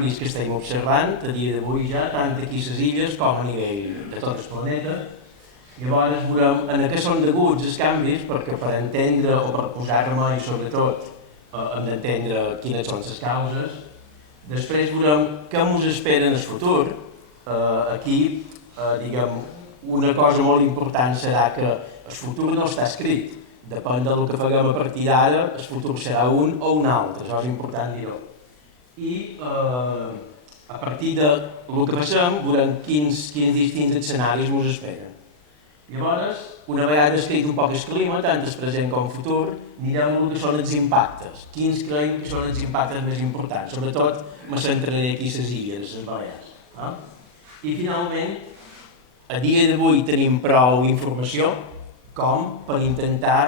canvis que estem observant a dia d'avui ja, tant aquí a les illes com a nivell de tot el planeta. Llavors veurem en què són deguts els canvis, perquè per entendre o per posar remei sobretot hem d'entendre quines són les causes. Després veurem què ens espera en el futur. Aquí, diguem, una cosa molt important serà que el futur no està escrit. Depèn del que faguem a partir d'ara, el futur serà un o un altre, això és important dir-ho. I a partir del que passem, veurem quins distints escenaris ens esperen. Llavors, una vegada escrit un poc el clima, tant el present com el futur, anirem al que són els impactes. Quins creiem que són els impactes més importants? Sobretot me centraré aquí a les illes, les Balears. I finalment, a dia d'avui tenim prou informació com per intentar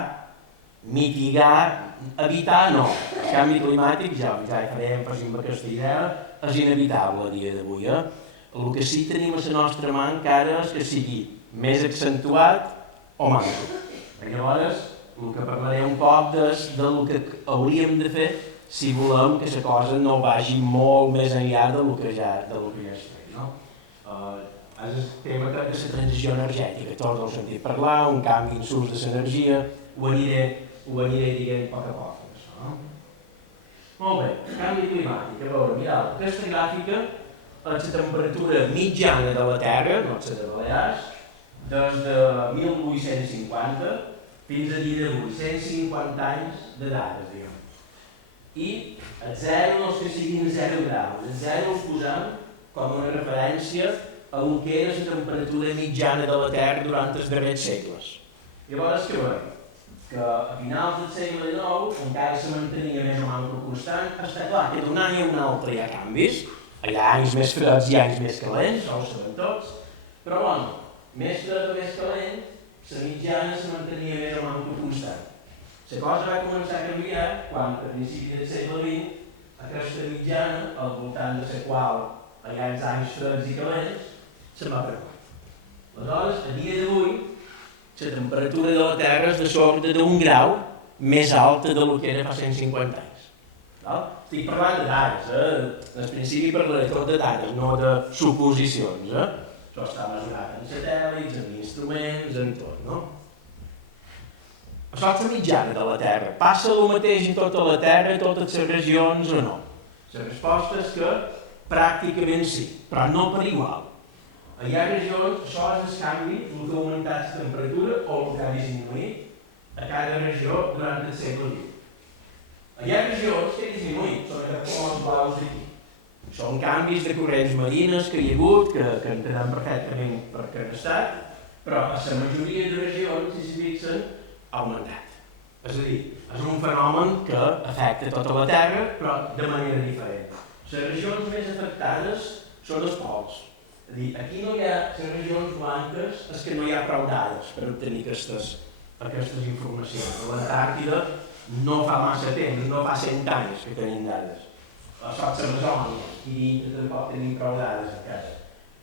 mitigar, evitar no. El canvi climàtic, ja hi faré èmfasi amb aquesta idea, és inevitable a dia d'avui. El que sí tenim a la nostra mà encara és que sigui més accentuat o manco. Llavors, el que parlaré un poc del que hauríem de fer si volem que la cosa no vagi molt més enllà del que ja es fet. No? És el tema de la transició energètica, tots heu sentit parlar, un canvi en l'ús de l'energia, ho aniré dient a poc a poc. Això, no? Molt bé, canvi climàtic. A veure, mireu, aquesta gràfica és la temperatura mitjana de la Terra, no és de Balears, des de 1850 fins a dia d'avui, 150 anys de dades, diguem. I el 0 no és que siguin 0 graus, el 0 el posem com una referència a el que era la temperatura mitjana de la Terra durant els darrers segles. Llavors, què veiem? Que a finals del segle XIX encara se mantenia més o menys constant. Està clar que d'un any a un altre hi ha canvis, hi ha anys més freds i anys més calents, això ho sabem tots, però bueno, més fred o més calent, la mitjana se mantenia més o menys constant. La cosa va començar a canviar quan, a principi del segle XX, aquesta mitjana, al voltant de la qual hi ha els anys freds i calents, se m'ha preocupat. Aleshores, a dia d'avui, la temperatura de la Terra és de l'ordre d'un grau més alta del que era fa 150 anys. Estic parlant de dades, en principi parlaré tot de dades, no de suposicions. Això està mesurat en satèl·lits, en instruments, en tot, no? Això és la mitjana de la Terra. Passa el mateix en tota la Terra, en totes les regions o no? La resposta és que pràcticament sí, però no per igual. Hi ha regions, això és el canvi, el que ha augmentat la temperatura o el que ha disminuït a cada regió durant el segle XX. Hi ha regions que han disminuït, són aquests colors blaus d'aquí. Són canvis de corrents marines que hi ha hagut, que entenem perfectament per què han estat, però a la majoria de regions, si s'hi fixen, ha augmentat. És a dir, és un fenomen que afecta tota la Terra, però de manera diferent. Les regions més afectades són els pols. És a dir, aquí no hi ha les regions blanques, és que no hi ha prou dades per obtenir aquestes informacions. A l'Antàrtida no fa massa temps, no fa 100 anys que tenim dades. A l'Amazònia, aquí dintre tampoc tenim prou dades encara.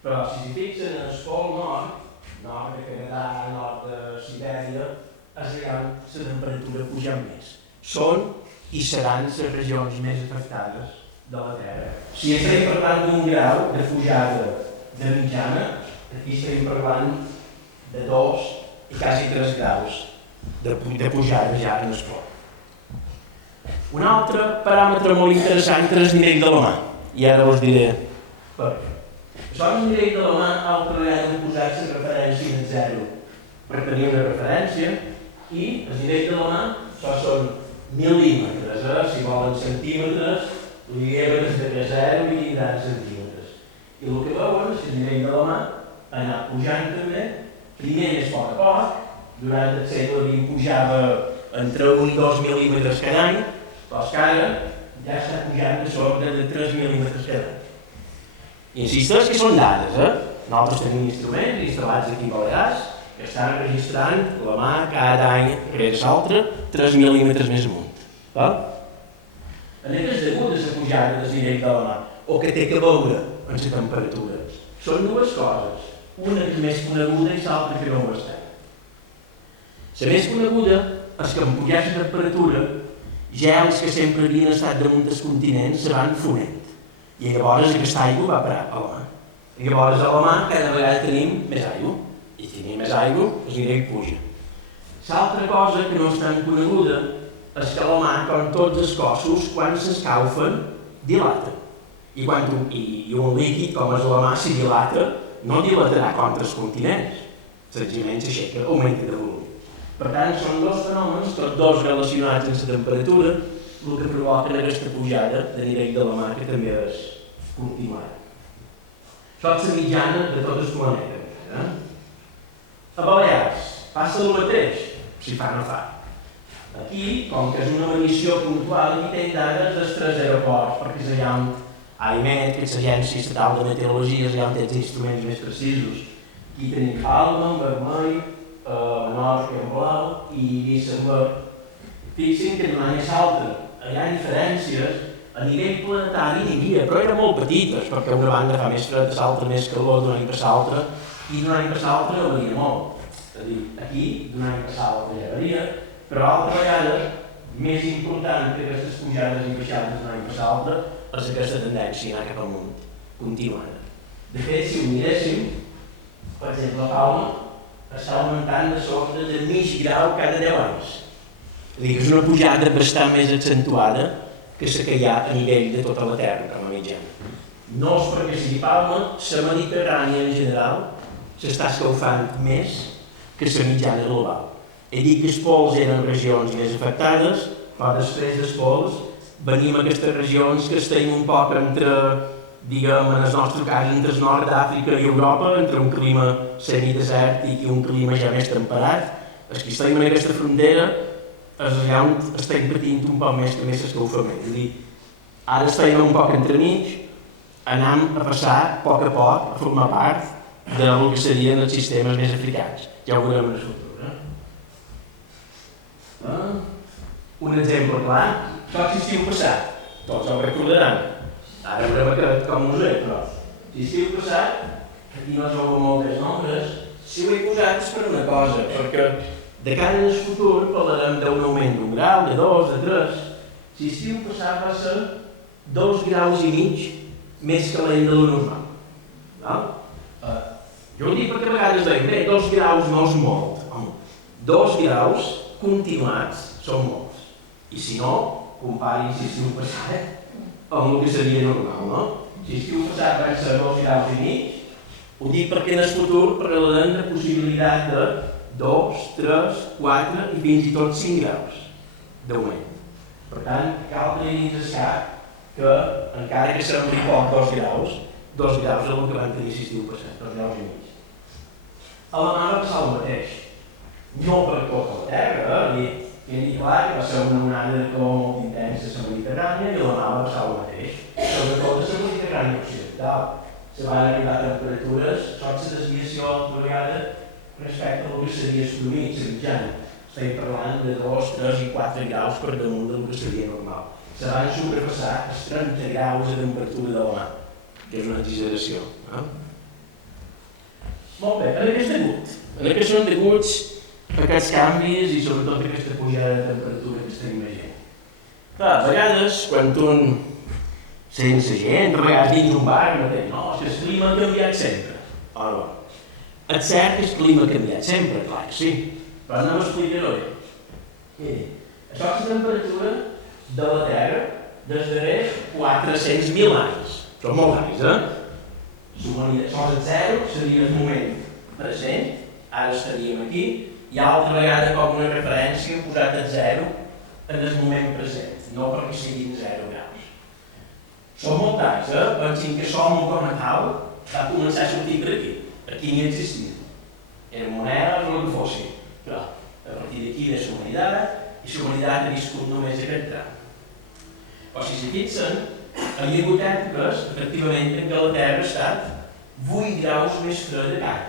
Però si s'hi fixen en el pol nord de Canadà, nord de Sibèria, és allà on la temperatura puja més. Són i seran les regions més afectades de la Terra. Si estem parlant d'un grau de pujada de mitjana, aquí estem parlant de 2 i quasi 3 graus de pujada ja en el pol. Un altre paràmetre molt interessant és el nivell de la mà. I ara us diré per què. Això és el nivell de la mà, altra vegada hem posat la referència de 0 per tenir una referència, i el nivell de la mà, això són mil·límetres, si volen centímetres, li direm des de 0 i tindran centímetres. I el que veuen és que el nivell de la mà ha anat pujant també, primer més poc a poc, durant el segle XX pujava entre 1 i 2 mil·límetres cada any, però és que ara ja està pujant de sobre de 3 mil·límetres cada any. Insisteix que són dades, Nosaltres tenim instruments instal·lats aquí a Balears que estan registrant la mà cada any rere l'altre 3 mil·límetres més amunt. En aquests degudes a pujada del nivell de la mà, o que té que veure amb la temperatura, són dues coses. Una que és més coneguda i l'altra que no ho està. La més coneguda és que en pujar la temperatura, gels que sempre havien estat damunt dels continents se van fonent. I llavors aquesta aigua va parar a la mar. I llavors a la mar cada vegada tenim més aigua. I tenim més aigua, el nivell puja. L'altra cosa que no és tan coneguda és que a la mar, com tots els cossos, quan s'escalfen, dilata. I un líquid, com és la mar, si dilata, no dilatarà contra els continents. Senzillament s'aixeca, augmenta de volum. Per tant, són dos fenòmens, tots dos relacionats amb la temperatura, el que provoquen aquesta pujada de nivell de la mar, que també és continuada. Això és la mitjana de tot el planeta. A Balears passa el mateix, si fa no fa. Aquí, com que és una medició puntual, aquí tenim dades dels 3 aeroports, perquè és allà on AEMET, que és l'Agència Estatal de Meteorologia, és allà on té els instruments més precisos. Aquí tenim Palma, en vermell, Menorca en blau i Eivissa en verd. Fixin que d'un any a l'altre hi ha diferències a nivell planetari n'hi havia, però eren molt petites, perquè una banda fa més fred, l'altra més calor d'un any per l'altre, i d'un any per l'altre varia molt. És a dir, aquí d'un any per l'altre ja varia, però altra vegada, més important que aquestes pujades i baixades d'un any per l'altre, és aquesta tendència a anar cap amunt, continuada. De fet, si ho miréssim, per exemple, a Palma està augmentant de sobre de mig grau cada 10 anys. És a dir, que és una pujada bastant més accentuada que la que hi ha a nivell de tota la Terra, com a mitjana. No és perquè sigui Palma, la Mediterrània en general s'està escalfant més que la mitjana global. He dit que els pols eren regions més afectades, però després dels pols venim a aquestes regions que estem un poc entre, diguem, en el nostre cas, entre el nord d'Àfrica i Europa, entre un clima semidesèrtic i un clima ja més temperat. Els que estem en aquesta frontera és allà on estem patint un poc més també l'escalfament. És a dir, ara estem un poc entremig, anem a passar a poc a formar part del que serien els sistemes més africans. Ja ho veurem en el futur. Un exemple clar, tot l'estiu passat, tots el recordaran. Ara veurem com us ve, però l'estiu passat, aquí no es veuen moltes nombres, si ho he posat és per una cosa, perquè de cara al futur parlarem d'un augment d'un grau, de 2, de 3. Si l'estiu passat va ser 2,5 graus més calent de lo normal. Jo ho dic perquè a vegades deim, bé, 2 graus no és molt. 2 graus continuats són molts. I si no, comparin si l'estiu passat amb el que seria normal, no? Si l'estiu passat van ser 2,5 graus, ho dic perquè en el futur parlarem de possibilitat de 2, 3, 4 i fins i tot 5 graus d'augment. Per tant, cal tenir dins el cap que, encara que sembli poc 2 graus és el que van tenir l'estiu passat, 2,5 graus. A la mar va passar el mateix. No per tota la Terra, quedi clar que va ser una onada de calor molt intensa a la Mediterrània i a la mar va passar el mateix, sobretot a la Mediterrània occidental. Se van arribar a temperatures, tot la desviació altra vegada respecte al que seria el mig, la mitjana. Estem parlant de 2, 3 i 4 graus per damunt del que seria normal. Se van sobrepassar els 30 graus de temperatura de la mar, que és una exageració. Molt bé, en què és degut? En què són deguts aquests canvis i sobretot aquesta pujada de temperatura que estem veient? Clar, a vegades, quan un sense gent, a vegades dins un bar, no té, no, és que el clima ha canviat sempre. No. És cert que el clima ha canviat sempre, clar que sí, però no m'explicaré. Miri, això és la temperatura de la Terra des de darrers 400.000 anys. Són molts anys, Sols el zero seria el moment present, ara estaríem aquí, i altra vegada com una referència hem posat el zero en el moment present, no perquè siguin 0 graus. Són molts anys, pensin que som com a tal va començar a sortir per aquí. Aquí ni existia. Eren monedes o el que fossin. Però a partir d'aquí ve la humanitat i la humanitat ha viscut només aquest tram. O si s'hi fixen, hi ha hagut èpoques, efectivament, en què la Terra ha estat 8 graus més freda que ara.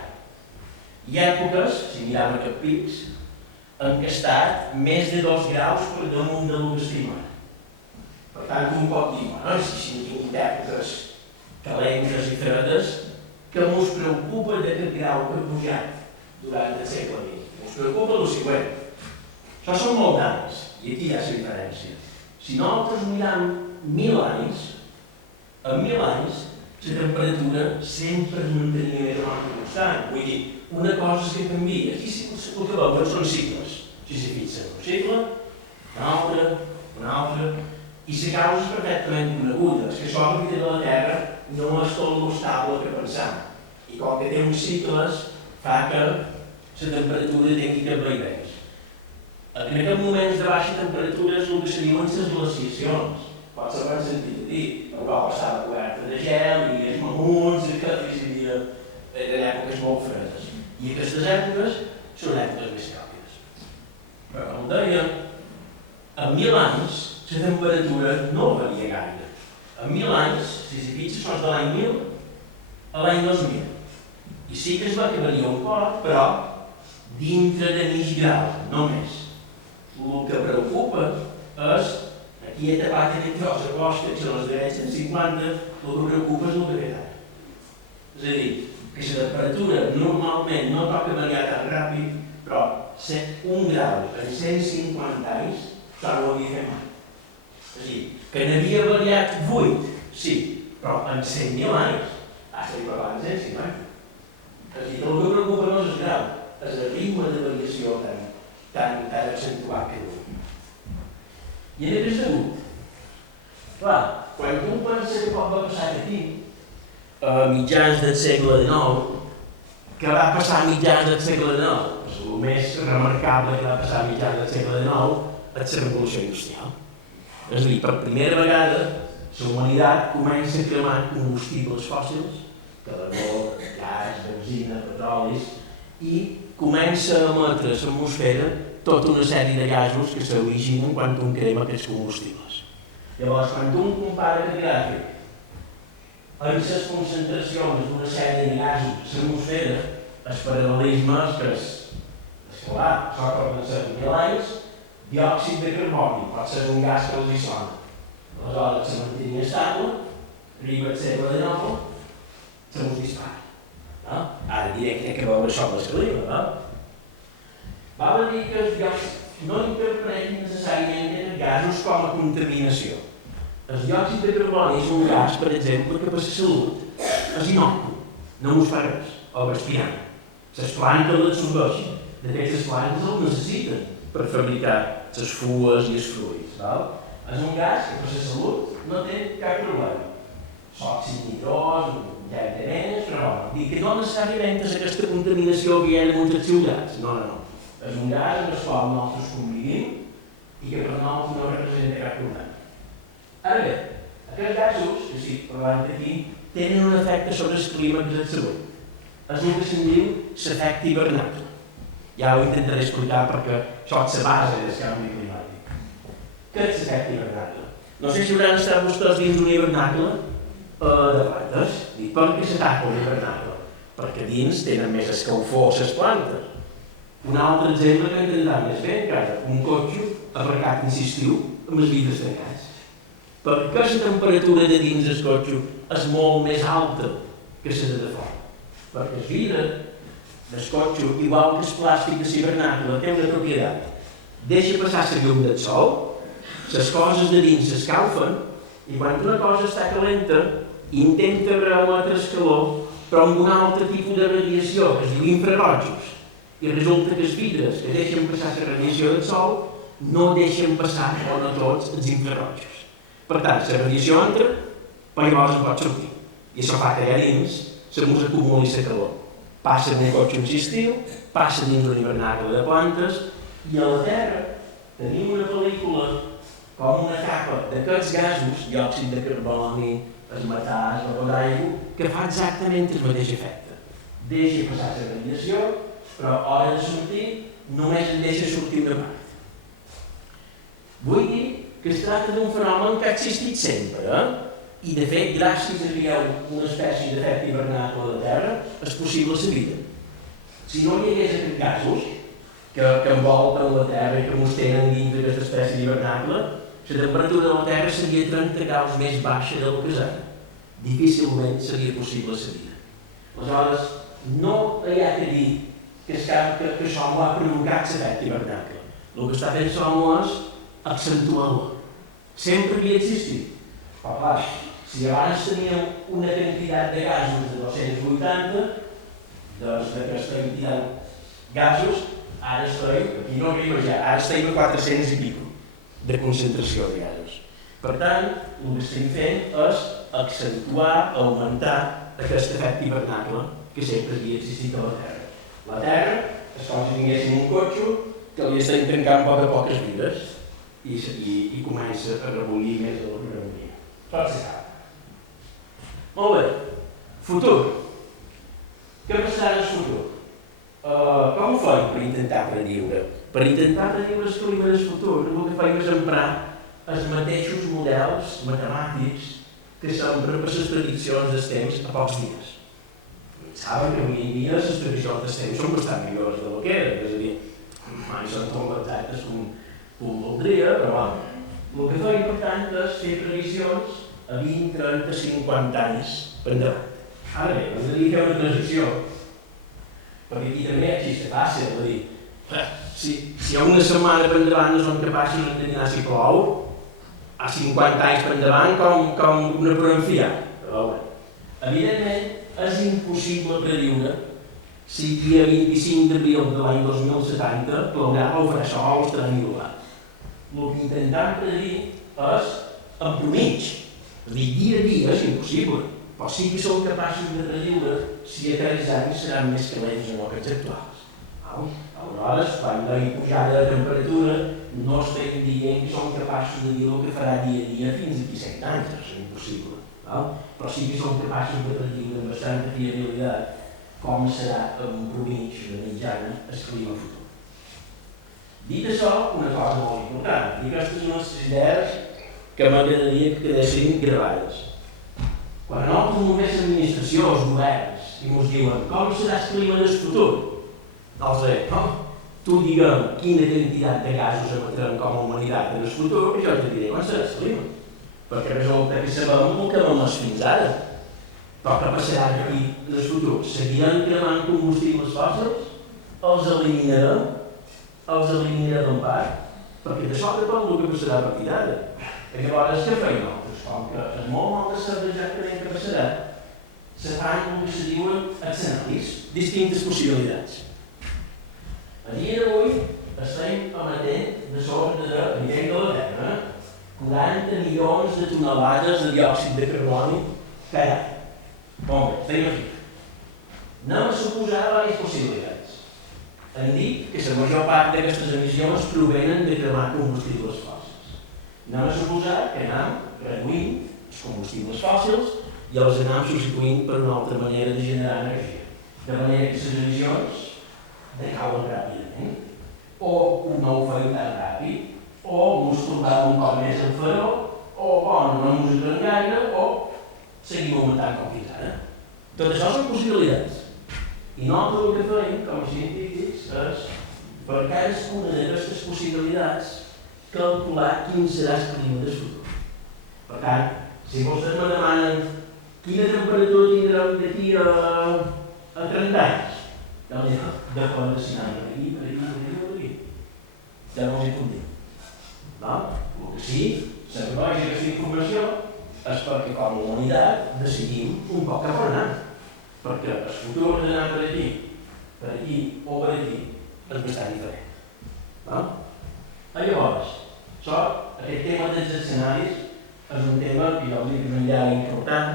Hi ha èpoques, si mirem aquests pics, en què ha estat més de 2 graus per damunt de lo que estem ara. Per tant, un pot dir, bueno, si hem tingut èpoques calentes i fredes, que ens preocupa d'aquest grau que ha pujat durant el segle XX. Ens preocupa el següent. Això són molts anys, i aquí hi ha la diferència. Si nosaltres mirem 1.000 anys, En 1000 anys, la temperatura sempre es mantenia més o menys constant. Vull dir, una cosa és que canvia. Aquí el que veuen són cicles. Si s'hi fixen, un cicle, un altre, i la causa és perfectament coneguda. És que això a la vida de la Terra no és tot l'estable que pensam. I com que té uns cicles, fa que la temperatura tingui que vaivents. En aquests moments de baixa temperatura és el que se diuen les glaciacions. Pot ser ben sentit a dir, el cop estava coberta de gel i els mamuts i que hi havia èpoques molt fredes. I aquestes èpoques són èpoques més càlides. Però com deia, en 1000 anys la temperatura no varia gaire. En 1000 anys, si s'hi fixa, són de l'any 1000 a l'any 2000. I sí que es va que varia un poc, però dintre de mig grau, només. El que preocupa és, aquí he tapat en entre els acòstics a les drets en 50, el que preocupa és el que ve d'ara. És a dir, que la temperatura normalment no toca variar tan ràpid, però ser un grau en 150 anys, això no ho havia fet mai. És a dir, que n'havia variat 8, sí, però en 100.000 anys, estem parlant de 150 anys. És a dir, que el que preocupa no és el grau, és el ritme de variació tan accentuat que diu. I en aquest sentit, clar, quan tu penses que pot va passar aquí, a mitjans del segle XIX, què va passar a mitjans del segle XIX? Pues el més remarcable que va passar a mitjans del segle XIX és la revolució industrial. És a dir, per primera vegada, la humanitat comença a cremar combustibles fòssils, carbó, gas, benzina, petrolis, i comença a emetre a l'atmosfera tota una sèrie de gasos que s'originen quan un crema aquests combustibles. Llavors, quan un compara aquest gràfic amb les concentracions d'una sèrie de gasos a l'atmosfera, el paral·lelisme és que és clar, això poden ser 1000 anys, diòxid de carboni, pot ser un gas que els hi sona. Aleshores, se mantenia estable, arriba al segle XIX, se mos dispara. Ara diré que té que veure això amb l'escalera. Val a dir que els diòxids no interpreten necessàriament els gasos com a contaminació. El diòxid de carboni és un gas, per exemple, que per la salut és inocu, no mos fa res, o respirant. Les plantes l'absorbeixen, de fet les plantes el necessiten per fabricar les fues i els fruits. És un gas que per la salut no té cap problema. Òxid nitrós, directament, però dir que no necessàriament és aquesta contaminació que hi ha en moltes ciutats. No. És un gas amb el qual nosaltres convivim i que per nosaltres no representa cap problema. Ara bé, aquests gasos, que estic parlant aquí, tenen un efecte sobre el clima que és el següent. És el que se'n diu l'efecte hivernacle. Ja ho intentaré explicar perquè això és la base del canvi climàtic. Què és l'efecte hivernacle? No sé si hauran estat vostès dins un hivernacle de plantes. Per què s'ataca un hivernacle? Perquè dins tenen més escalfor les plantes. Un altre exemple que entendrà més bé encara, un cotxe aparcat en estiu amb els vidres tancats. Per què la temperatura de dins del cotxe és molt més alta que la de fora? Perquè el vidre del cotxe, igual que el plàstic de l'hivernacle, té una propietat. Deixa passar la llum del sol, les coses de dins s'escalfen i quan una cosa està calenta intenta reemetre el calor però amb un altre tipus de radiació que es diu infrarrojos. I resulta que els vidres que deixen passar la radiació del sol no deixen passar, o no tots, els infrarrojos. Per tant, la radiació entra, però llavors no pot sortir. I això fa que allà dins se mos acumuli la calor. Passa en un cotxe en estiu, passa dins un hivernacle de plantes, i a la Terra tenim una pel·lícula com una capa d'aquests gasos, diòxid de carboni, els metans, la d'aigua, que fa exactament el mateix efecte. Deixa passar la radiació, però a l'hora de sortir només en deixa sortir una part. Vull dir que es tracta d'un fenomen que ha existit sempre, i de fet, gràcies a que hi ha una espècie d'efecte hivernacle a la Terra, és possible la vida. Si no hi hagués aquests gasos que envolten la Terra i que ens tenen dins d'aquesta espècie d'hivernacle, la temperatura de la Terra seria 30 graus més baixa del que és ara. Difícilment seria possible la vida. Aleshores, no hi ha que dir que això no ha provocat l'efecte hivernacle. El que està fent som és accentuar-lo. Sempre havia existit. Però clar, Si abans teníem una quantitat de gasos de 280, doncs d'aquesta quantitat de gasos, ara estem, aquí no arriba ja, ara estem a 400 i pico de concentració de gasos. Per tant, el que estem fent és accentuar, augmentar aquest efecte hivernacle que sempre havia existit a la Terra. La Terra és com si tinguéssim un cotxe que li estem trencant a poc les vides i comença a rebollir més de l'economia. Tot s'acaba. Molt bé. Futur. Què passarà en el futur? Com ho fem per intentar prediure? Per intentar prediure el clima del futur, el que fem és emprar els mateixos models matemàtics que s'empren per les prediccions dels temps a pocs dies. Saben que avui en dia les prediccions dels temps són bastant millors del que eren, és a dir, mai són tan exactes com voldria, però el que fem, per tant, és fer previsions a 20, 30, 50 anys per endavant. Ara bé, hem de dir que hi ha una transició, perquè aquí també existe fàcil, és a dir, si a una setmana per endavant no som capaços d'endevinar si plou, a 50 anys per endavant com no podem fiar. Però bé, evidentment és impossible prediure si el dia 25 d'abril de l'any 2070 plourà o farà sol o estarà ennubulat. El que intentem predir és en promig. És a dir, dia a dia és impossible, però sí que som capaços de prediure si aquells anys seran més calents o aquests actuals. Aleshores, quan hi ha pujada de temperatura, no estem dient que som capaços de dir el que farà dia a dia fins aquí 100 anys, això és impossible. Però sí que som capaços de prediure amb bastanta fiabilitat com serà en província de mitjana el clima futur. Dit això, una cosa molt important, i aquestes són les idees que m'agradaria que quedessin gravades. Quan nosaltres només l'administració, els governs, i ens diuen com serà el clima del futur, doncs tu digue'm quina quantitat de gasos emetrem com a humanitat en el futur i jo te diré com serà el clima. Perquè resulta que sabem el que vam fins ara. Però què passarà aquí en el futur? Seguiran cremant combustibles fòssils? Els eliminarem? Els eliminarem en part? Perquè d'això depèn el que passarà a partir d'ara. I llavors què feim nosaltres? Com que és molt mal de saber ja que passarà, se fan el que se diuen escenaris, distintes possibilitats. A dia d'avui estem emetent de sobre de nivell de la Terra 40 milions de tonelades de diòxid de carboni cada any. Bon, estem aquí. Anem a suposar diverses possibilitats. Hem dit que la major part d'aquestes emissions provenen de cremar combustibles fòssils. Anem a suposar que anem reduint els combustibles fòssils i els anem substituint per una altra manera de generar energia. De manera que les emissions decauen ràpidament, o no ho fem tan ràpid, o ens tornem un cop més en faró, o no ens agraden gaire, o seguim augmentant com fins ara. Tot això són possibilitats. I nosaltres el que fem, com a científics, és per cadascuna d'aquestes possibilitats calcular quin serà el clima del futur. Per tant, si vostès me demanen quina temperatura tindrem d'aquí a 30 anys, ja els dic, depèn de si anem per aquí. Ja no els hi puc dir. El que sí, serveix aquesta informació és perquè com a humanitat decidim un poc cap on anar. Perquè el futur d'anar per aquí o per aquí és bastant diferent. Llavors, aquest tema dels escenaris és un tema que jo dic que és una idea important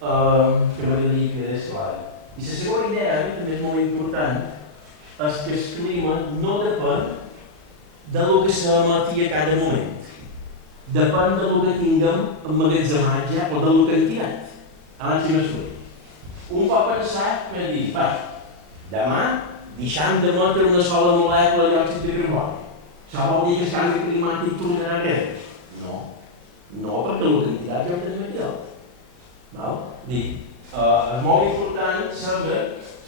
que m'agradaria que quedés clara. I la segona idea, que també és molt important, és que el clima no depèn del que s'emeti a cada moment. Depèn del que tinguem emmagatzematge o del que hem tirat. Abans si m'explico. Un pot pensar que dir, demà deixant d'emetre una sola molècula de diòxid de carboni. Això vol dir que el canvi climàtic tornarà a greu? No, perquè el que hem tirat ja ho tenim aquí dalt. És molt important saber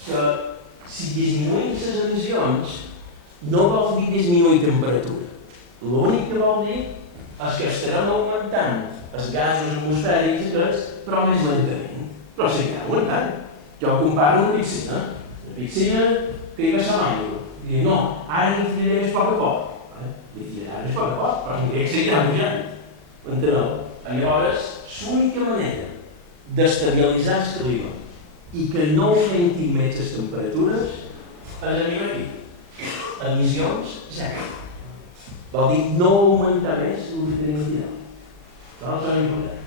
que si disminuïm les emissions no vol dir disminuir temperatura. L'únic que vol dir és que estarem augmentant els gasos atmosfèrics aquests, però més lentament. Però seguirà augmentant. Jo comparo una piscina. La piscina que hi va ser l'aigua. I dic, no, ara n'hi tiraré més poc a poc. N'hi tiraré més poc a poc, però n'hi que seguirà pujant. Enteneu? Llavors, l'única manera d'estabilitzar el clima i que no augmentin més les temperatures és arribar aquí. Emissions zero. Vol dir no augmentar més el que tenim aquí dalt. No és important.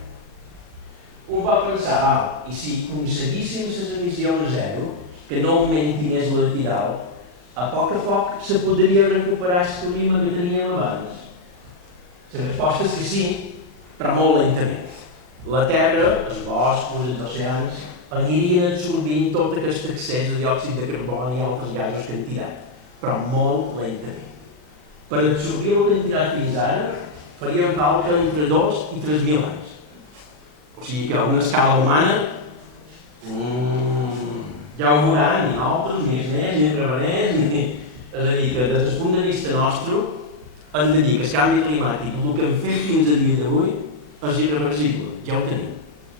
Un pot pensar, i si aconseguíssim les emissions zero, que no augmenti més d'aquí dalt, a poc se podria recuperar el clima que teníem abans. La resposta és que sí, però molt lentament. La Terra, els boscos, els oceans, anirien absorbint tot aquest excés de diòxid de carboni i altres gasos que han tirat, però molt lentament. Per absorbir el que han tirat fins ara, faríem falta entre 2 i 3.000 anys. O sigui que a una escala humana, ja ho veuran, ni nosaltres, ni els nens, ni els rebeners, ni... És a dir, que des del punt de vista nostre, hem de dir que el canvi climàtic, el que hem fet fins a dia d'avui, és irreversible, ja ho tenim.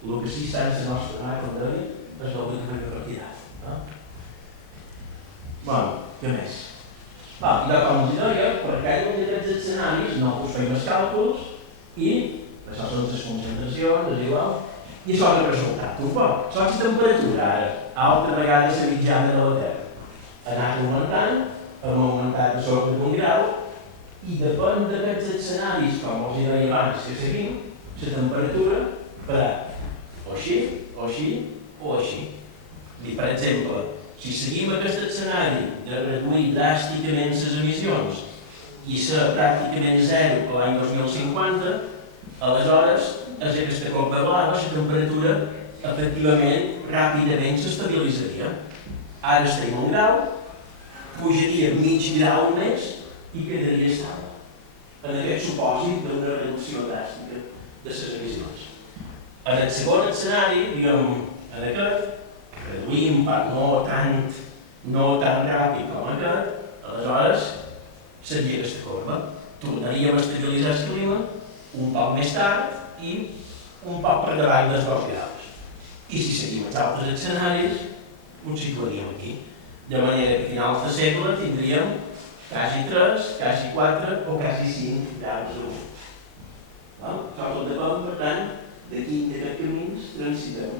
El que sí està en la nostra mà, com deia, és el que hem de retirar. Què més? I com us deia, per cada un d'aquests escenaris, nosaltres feim els càlculs i això són les concentracions, és igual, i això és el resultat. Un poc, això és la temperatura ara, altra vegada la mitjana de la Terra. Ha anat augmentant, hem augmentat de sobre d'un grau, i depèn d'aquests escenaris, com us deia abans, que seguim, la temperatura farà o així, o així, o així. Per exemple, si seguim aquest escenari de reduir dràsticament les emissions i ser pràcticament zero l'any 2050, aleshores, és aquesta copa blava, la temperatura efectivament ràpidament s'estabilitzaria. Ara estem a 1 grau, pujaria mig grau més i quedaria estable. En aquest supòsit d'una reducció dràstica de les emissions. En el segon escenari, diguem, en aquest, reduïm per no tan ràpid com aquest, aleshores seria aquesta corba. Tornaríem a estabilitzar el clima un poc més tard i un poc per davall dels 2 graus. I si seguim els altres escenaris, ho situaríem aquí. De manera que a finals de segle tindríem quasi 3, quasi 4 o quasi 5 graus de l'un. Això tot depèn, per tant, de quin d'aquests camins transitem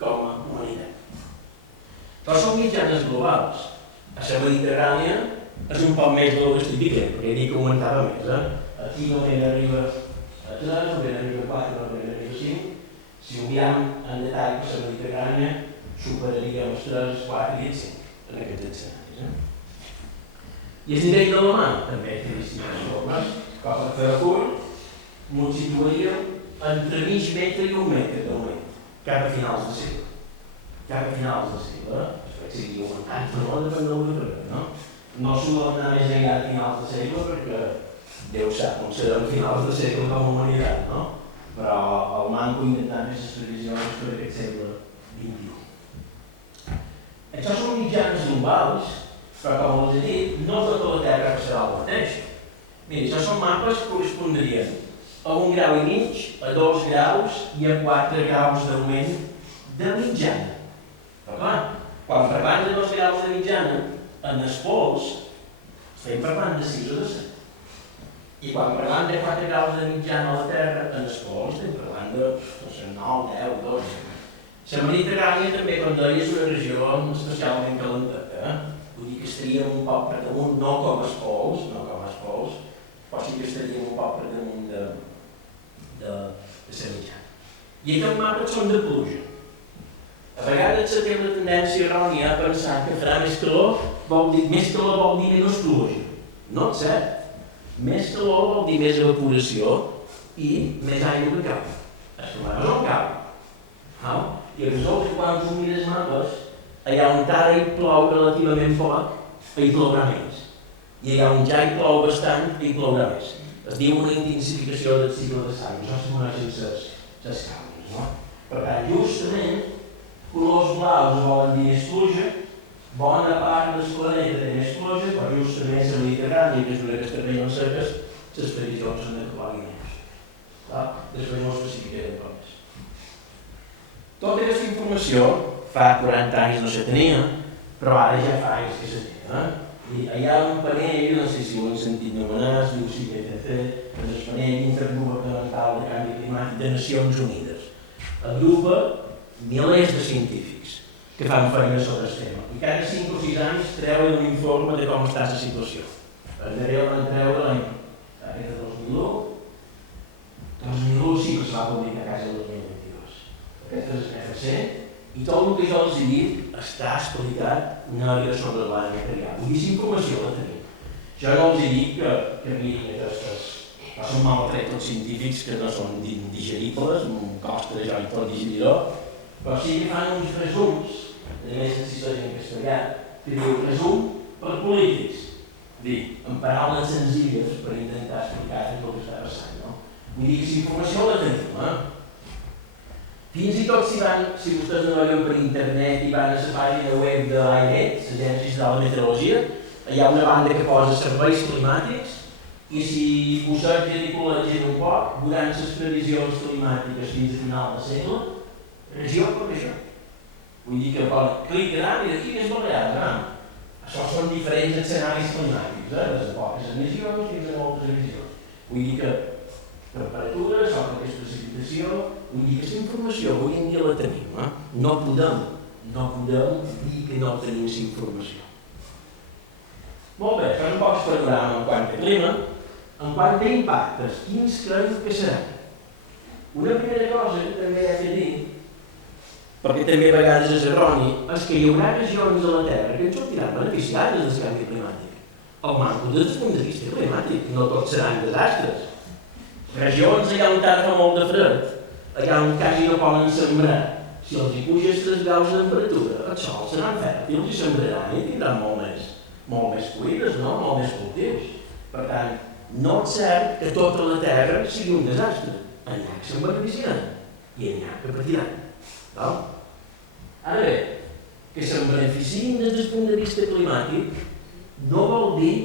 com a humanitat. Però són mitjanes globals. A la Mediterrània és un poc més del que estic dient, perquè he dit que augmentava més. Aquí no ben arriba a 3, no ben arriba a 4, no ben arriba a 5. Si ho veiem en detall per la Mediterrània, superaríem els 3, 4 i els 5 en aquests escenaris. I el nivell de la mà també té distintes formes. Com per fer curt, ens situaríem entre mig metre i 1 metre d'augment, cap a finals de segle. Cap a finals de segle, espero que sigui augmentant, però no depèn del que farem, no? No s'ho vol anar més enllà de finals de segle perquè Déu sap com serem finals de segle com a humanitat, no? Però el manco intentant més les previsions per aquest segle XXI. Això són mitjans globals, però com us he dit, no tota la Terra serà el mateix. Mira, això són mapes que correspondrien a 1,5 graus, a 2 graus i a 4 graus d'augment de mitjana. Però clar, quan parlem de 2 graus de mitjana, en els pols, estem parlant de 6 o de 7. I quan parlem de 4 graus de mitjana a la Terra, en els pols, estem parlant de 9, 10, 12. La Mediterrània també, com deia, és una regió especialment calenteta. Vull dir que estaríem un poc per damunt, no com els pols, però sí que estaríem un poc per damunt de la mitjana. I aquests mapes són de pluja. A vegades se té una tendència errònia a pensar que farà més calor vol dir menys pluja. No és cert. Més calor vol dir més evaporació i més aigua que cau. El problema no cau. I resulta que quan tu mires mapes, allà on ara hi plou relativament poc, hi plourà més. I allà on ja hi plou bastant, hi plourà més. Es diu una intensificació del cicle de sang. Això s'ho coneixen les causes, no? Per tant, justament, colors blaus volen dir més pluja, bona part del planeta té més pluja, però justament la Mediterrània, que és una d'aquestes regions seques, les previsions són de que plogui menys. Després no ho especificaré com és. Tota aquesta informació fa 40 anys no se tenia, però ara ja fa anys que se té. Hi ha un panell, no sé si ho han sentit nomenar, es diu CIPCC, és el panell intergovernamental de canvi climàtic de Nacions Unides. agrupa milers de científics que fan feina sobre el tema i cada 5 o 6 anys treuen un informe de com està la situació. El darrer el van treure l'any 2001. 2001 sí que es va publicar a casa del 2022. Aquest és el recent i tot el que jo els he dit està explicat negre sobre blanc material. Vull dir, la informació la tenim. Jo no els he dit que mirin aquestes... No són maltrets els científics que no són digeribles, em costa jo i tot digerir-ho, però sí que fan uns resums, a més si sois en castellà, que diu resum per polítics. Dir, en paraules senzilles per intentar explicar el que està passant, no? Vull dir que la informació la tenim, Fins i tot si vostès naveguen per internet i van a la pàgina web de l'AEMET, l'Agència Estatal de Meteorologia, hi ha una banda que posa serveis climàtics i si busquegen i col·legien un poc, veuran les previsions climàtiques fins a final de segle, regió per regió. Vull dir que clicaran i d'aquí és Balears, Això són diferents escenaris climàtics, des de poques emissions fins a moltes emissions. Vull dir que temperatures, o que precipitació, vull dir que aquesta informació avui en dia la tenim. No podem dir que no tenim aquesta informació. Molt bé, això és un poc panorama en quant a clima. En quant a impactes, quins creiem que seran? Una primera cosa que també hi ha de dir, perquè també a vegades és erroni, és que hi haurà regions de la Terra que en sortiran beneficiades del canvi climàtic. El manco des del punt de vista climàtic, no tots seran desastres. Regions allà on fa molt de fred, allà on quasi no poden sembrar, si els hi puges 3 graus de temperatura, els sols seran fèrtils i sembraran i tindran molt més cuides, molt més cultius. Per tant, no és cert que tota la Terra sigui un desastre. Allà que se'n beneficiaran i allà que patiran. Ara bé, que se'n beneficien des del punt de vista climàtic no vol dir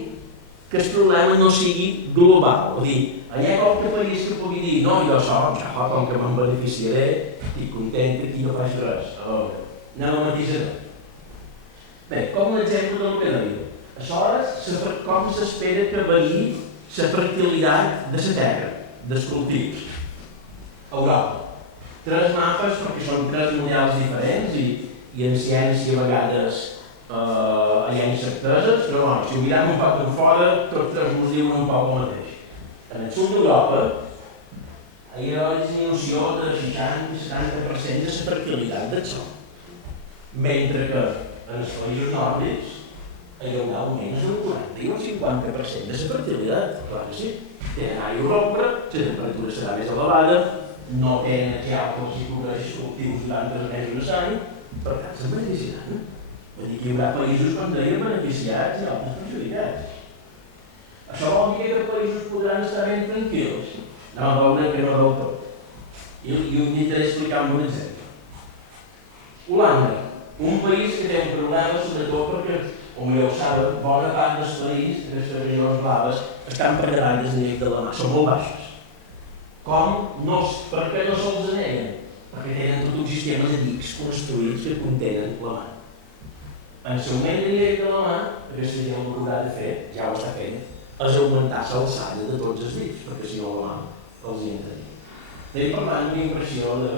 que el problema no sigui global. Vull dir, allà hi ha qualque país que pugui dir no, jo com que me'n beneficiaré, estic content que aquí no faig res. No la matisaré. Bé, com un exemple del que deia. Aleshores, com s'espera que variï la fertilitat de la terra, dels cultius. Europa. 3 mapes, perquè són 3 models diferents i en ciència a vegades hi ha incerteses, però no, si ho mirem un poc en fora, tots 3 ens diuen un poc el mateix. En el sud d'Europa hi ha una disminució de 60-70% de la fertilitat del sòl, mentre que en els països nòrdics hi ha un augment d'un 40 i un 50% de la fertilitat. Clar que sí. Tenen aigua Europa, la temperatura serà més elevada, no tenen que altres i cobreix cultius durant 3 mesos a l'any, per tant se'n beneficiaran. Vull dir que hi haurà països, com deia, beneficiats i altres perjudicats. Això vol dir que països podran estar ben tranquils. No, veure que no del tot. I ho intentaré explicar amb un exemple. Holanda, un país que té un problema sobretot perquè, com ja ho saben, bona part dels països, aquestes regions blaves, estan per davall del nivell de la mar, són molt baixos. Per què no se'ls neguen? Perquè tenen tot un sistema de dics construïts que contenen la mar. En el moment de nivell de la mar, aquesta gent el que haurà de fer, ja ho està fent, és augmentar l'alçada de tots els dics, perquè si no la mar els hi entra. Estem parlant d'una inversió de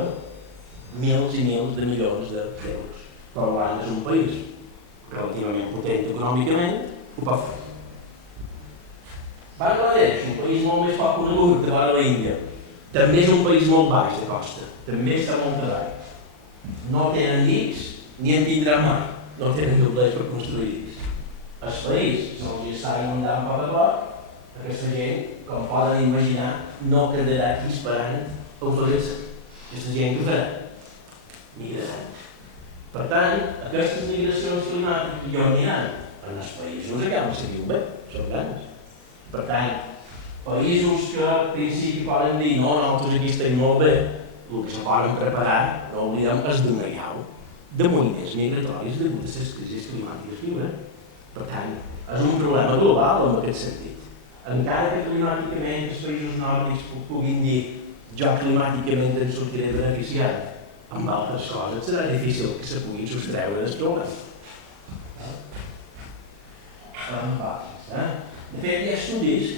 mils i mils de milions d'euros. Però Holanda és un país relativament potent econòmicament, ho pot fer. Bangladesh, un país molt més poc conegut que l'Índia, també és un país molt baix de costa, també està molt avall. No tenen dics ni en tindran mai, no tenen doblers per construir dics. El país se'ls està inundant poc a poc, aquesta gent, com poden imaginar, no quedarà aquí esperant oferir-se. Aquesta gent que ho farà, migraran. Per tant, aquestes migracions climàtiques ja aniran en els països que han de seguir bé, són grans. Per tant, països que al principi poden dir no, nosaltres aquí estem molt bé, el que se poden preparar, no oblidem, és d'una llau de moviments migratoris degut a les crisis climàtiques que hi haurà. Per tant, és un problema global en aquest sentit. Encara que climàticament els països nòrdics puguin dir jo climàticament en sortiré beneficiat, amb altres coses serà difícil que se puguin sostreure del problema. De fet, hi ha estudis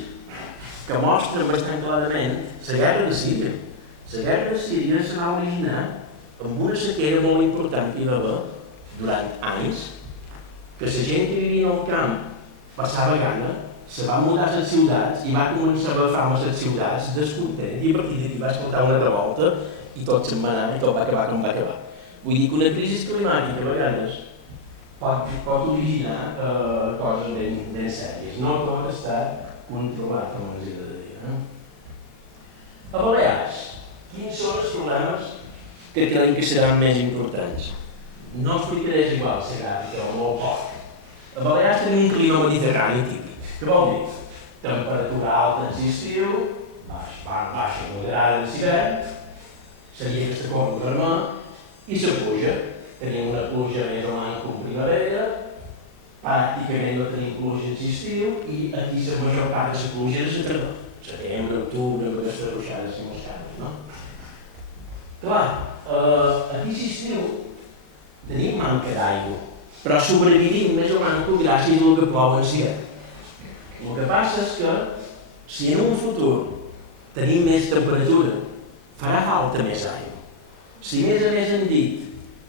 que mostren bastant clarament la guerra de Síria. La guerra de Síria se va originar amb una sequera molt important que hi va haver durant anys, que la gent que vivia al camp passava gana, se va mudar a les ciutats i va començar a haver fam a les ciutats descontent, i a partir d'aquí va escoltar una revolta i tot se'n va anar i tot va acabar com va acabar. Vull dir que una crisi climàtica a vegades pot originar coses ben sèries, no tot està controlat, com ens he de dir. A Balears, quins són els problemes que creiem que seran més importants? No explicaré igual la gràfica o molt poc. A Balears tenim un clima mediterrani típic. Què vol dir? Temperatura alta en l'estiu, baixa moderada en l'hivern, seria aquesta corba vermella, i la pluja. Tenim una pluja més o menys com primavera, pràcticament no tenim pluja en l'estiu, i aquí la major part de la pluja és a tardor. Setembre, octubre, amb aquestes ruixades i molts canvis, no? Clar, aquí a l'estiu tenim manca d'aigua, però sobrevivim més o menys gràcies al que plou en ciel. El que passa és que, si en un futur tenim més temperatura, farà falta més aigua. Si més a més hem dit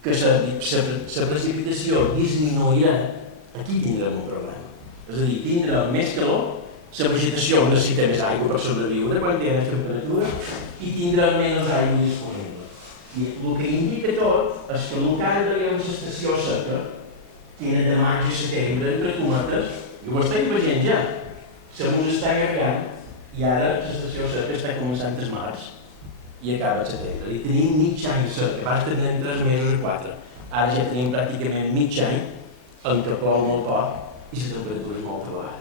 que la precipitació disminuirà, aquí tindrem un problema. És a dir, tindrem més calor, la vegetació necessita més aigua per sobreviure quan té més temperatura i tindrem menys aigua disponible. I el que indica tot és que el que ara veiem l'estació seca, que era de maig a setembre, entre cometes, i ho estem veient ja. Se mos està carregant i ara l'estació seca està començant el març i acaba a setembre. I tenim mig any sec, abans tenim 3 mesos o 4. Ara ja tenim pràcticament mig any en què plou molt poc i la temperatura és molt elevada.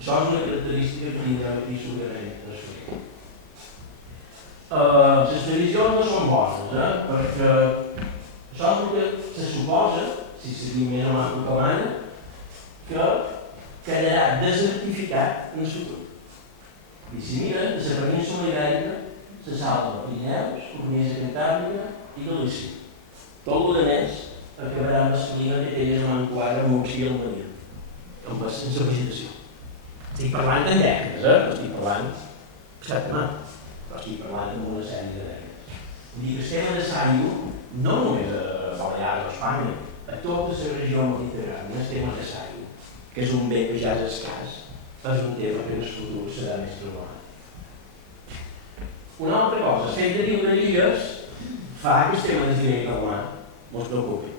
Això és una característica que tindrem aquí segurament d'assolir. Les previsions no són bones, perquè això és el que se suposa, si seguim més o menys com ara, que quedarà desertificat en el futur. I si miren, de la península ibèrica se salva Pirineus, Cornisa Cantàbrica i Galícia. Tot el que més acabarà amb el clima que té a Manquara, Múrcia i Almeria, sense vegetació. Estic parlant de dècades, no estic parlant exactament, però estic parlant d'una sèrie de dècades. Vull dir que el tema de l'aigua, no només a Balears o a Espanya, a tota la regió mediterrània, el tema de l'aigua, que és un bé que ja és escàs, és un tema que en el futur serà més trobat. Una altra cosa, el fet de viure en illes fa que el tema de nivell parlant no es preocupi.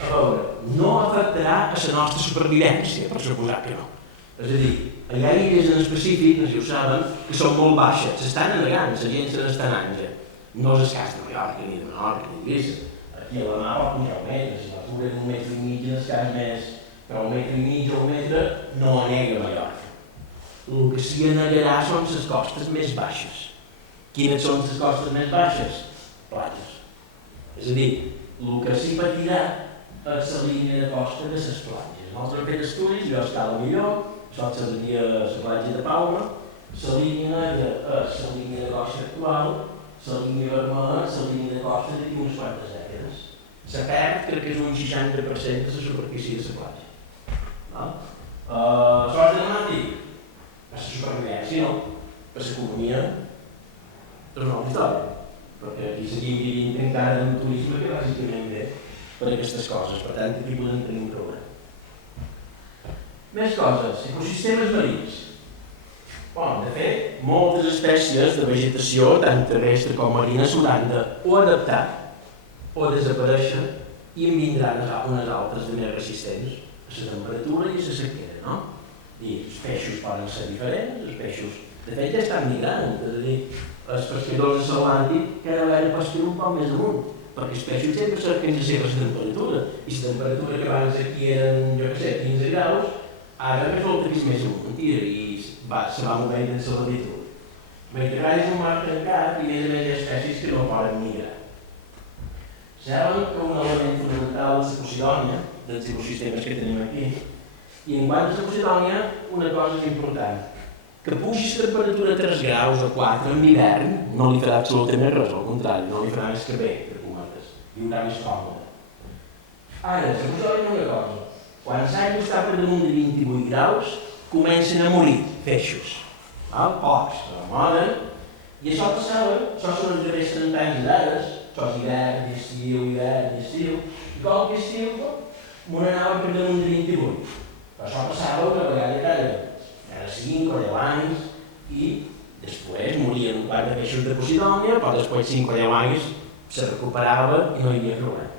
A veure, no afectarà a la nostra supervivència, per suposar que no. És a dir, hi ha illes en específic, no sé si ho saben, que són molt baixes, s'estan anegant, la gent se n'està anant ja. No és el cas de Mallorca, ni de Menorca, ni d'Eivissa. Aquí a la mar pot pujar un metre, si l'altura és 1,5 metres, en el cas més, però 1,5 metres o 1 metre no anega Mallorca. El que sí anegarà són les costes més baixes. Quines són les costes més baixes? Platges. És a dir, el que sí patirà és la línia de costa de les platges. Nosaltres hem fet estudis, jo estava millor, això seria la platja de Palma, la línia negra és la línia de costa actual, la línia vermella és la línia de costa d'aquí unes quantes dècades. La perd crec que és un 60% de la superfície de la platja. Això és dramàtic? Per la supervivència no, per l'economia és una altra història, perquè aquí seguim vivint encara en turisme que bàsicament ve per aquestes coses, per tant aquí podem tenir un problema. Més coses, ecosistemes marins. De fet, moltes espècies de vegetació, tant terrestre com marina, s'hauran de o adaptar o desaparèixer i en vindran unes altres de més resistents a la temperatura i a la sequera, no? I els peixos poden ser diferents, els peixos, de fet, ja estan migrant, és a dir, els pescadors de l'Atlàntic cada vegada pesquen un poc més amunt, perquè els peixos sempre cerquen la seva temperatura, i la temperatura que abans aquí eren, jo què sé, 15 graus, ara resulta que és més amunt i se va movent dins la latitud. Mediterrani és un mar tancat i més a més hi ha espècies que no poden migrar. Saben que un element fonamental de la Posidònia, dels ecosistemes que tenim aquí, i en quant a la Posidònia, una cosa és important, que pugi la temperatura a 3 graus o 4 en hivern no li farà absolutament res, al contrari, no li farà més que bé, per cometes, viurà més còmode. Ara, la Posidònia una cosa, quan l'aigua està per damunt de 28 graus, comencen a morir peixos. Pocs, però moren, I això passava, això són els darrers 30 anys d'ara, això és hivern, estiu, i com que estiu, m'ho anava per damunt de 28. Però això passava una vegada cada 5 o 10 anys i després morien un quart de peixos de Posidònia, però després 5 o 10 anys se recuperava i no hi havia problema.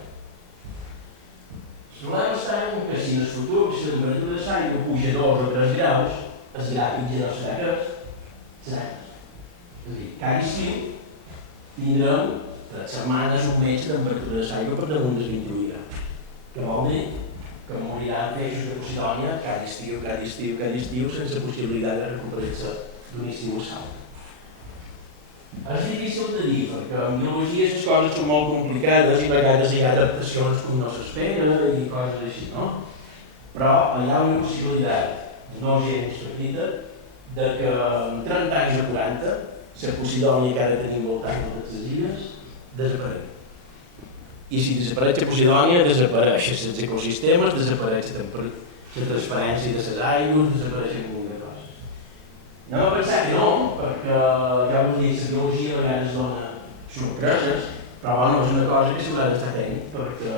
El problema està en que si en el futur si la temperatura de l'aigua puja 2 o 3 graus, el gràfic ja no serà aquest, serà aquest. És a dir, cada estiu tindrem 3 setmanes un mes de temperatura de l'aigua per damunt dels 28 graus. Que vol dir que moriran peixos de Posidònia cada estiu, sense possibilitat de recuperar-se d'un estiu a l'altre. És difícil de dir, perquè en biologia les coses són molt complicades i a vegades hi ha adaptacions com no s'espera i coses així, no? Però hi ha una possibilitat no gens petita de que en 30 anys o 40 la Posidònia que ara tenim voltant de les illes desapareix. I si desapareix la Posidònia, desapareixen els ecosistemes, desapareix la transferència de les aigües, desapareixen un munt de coses. Anem a pensar que no, perquè ja us dic, la biologia a vegades dona sorpreses, però bueno, és una cosa que s'haurà d'estar atent, perquè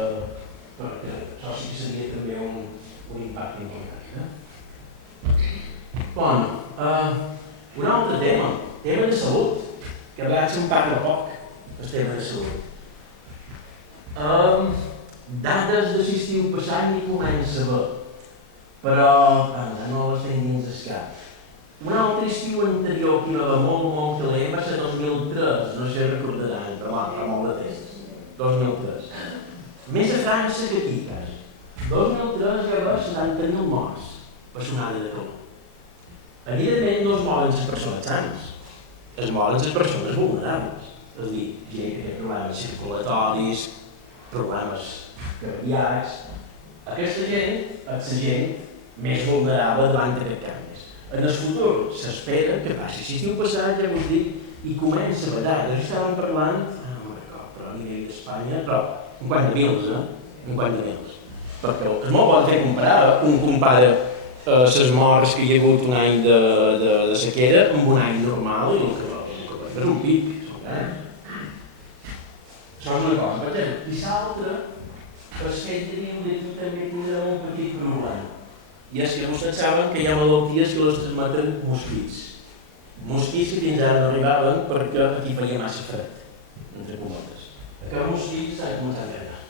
això sí que seria també un impacte important. Bueno, un altre tema de salut, que a vegades se'n parla poc, el tema de salut. Dades de l'estiu passat n'hi comença a veure, però no les tenim dins el cap. Un altre estiu anterior que era molt calent va ser 2003, no sé si recordaran, però fa molt de temps, 2003. Més a França que aquí, quasi. 2003 hi va haver 70.000 morts per tsunami de calor. Evidentment no es moren les persones sanes, es moren les persones vulnerables, és a dir, gent que té problemes circulatoris, problemes cardíacs. Aquesta gent és la gent més vulnerable davant d'aquest canvi. En el futur s'espera que passi. Si estiu passat, ja us dic, i comença a badar. D'això estàvem parlant, no me'n record, però a nivell d'Espanya, però en quant de mils, en quant de mils. Perquè és molt bon fer comparar, un compara les morts que hi ha hagut un any de sequera amb un any normal i el que és un pic. Això és una cosa, per exemple. I l'altra, el fet de viure aquí també tindrà un petit problema. I és que vostès saben que hi ha malalties que les transmeten mosquits. Mosquits que fins ara no arribaven perquè aquí feia massa fred, entre cometes. Aquests mosquits s'han començat a gregar.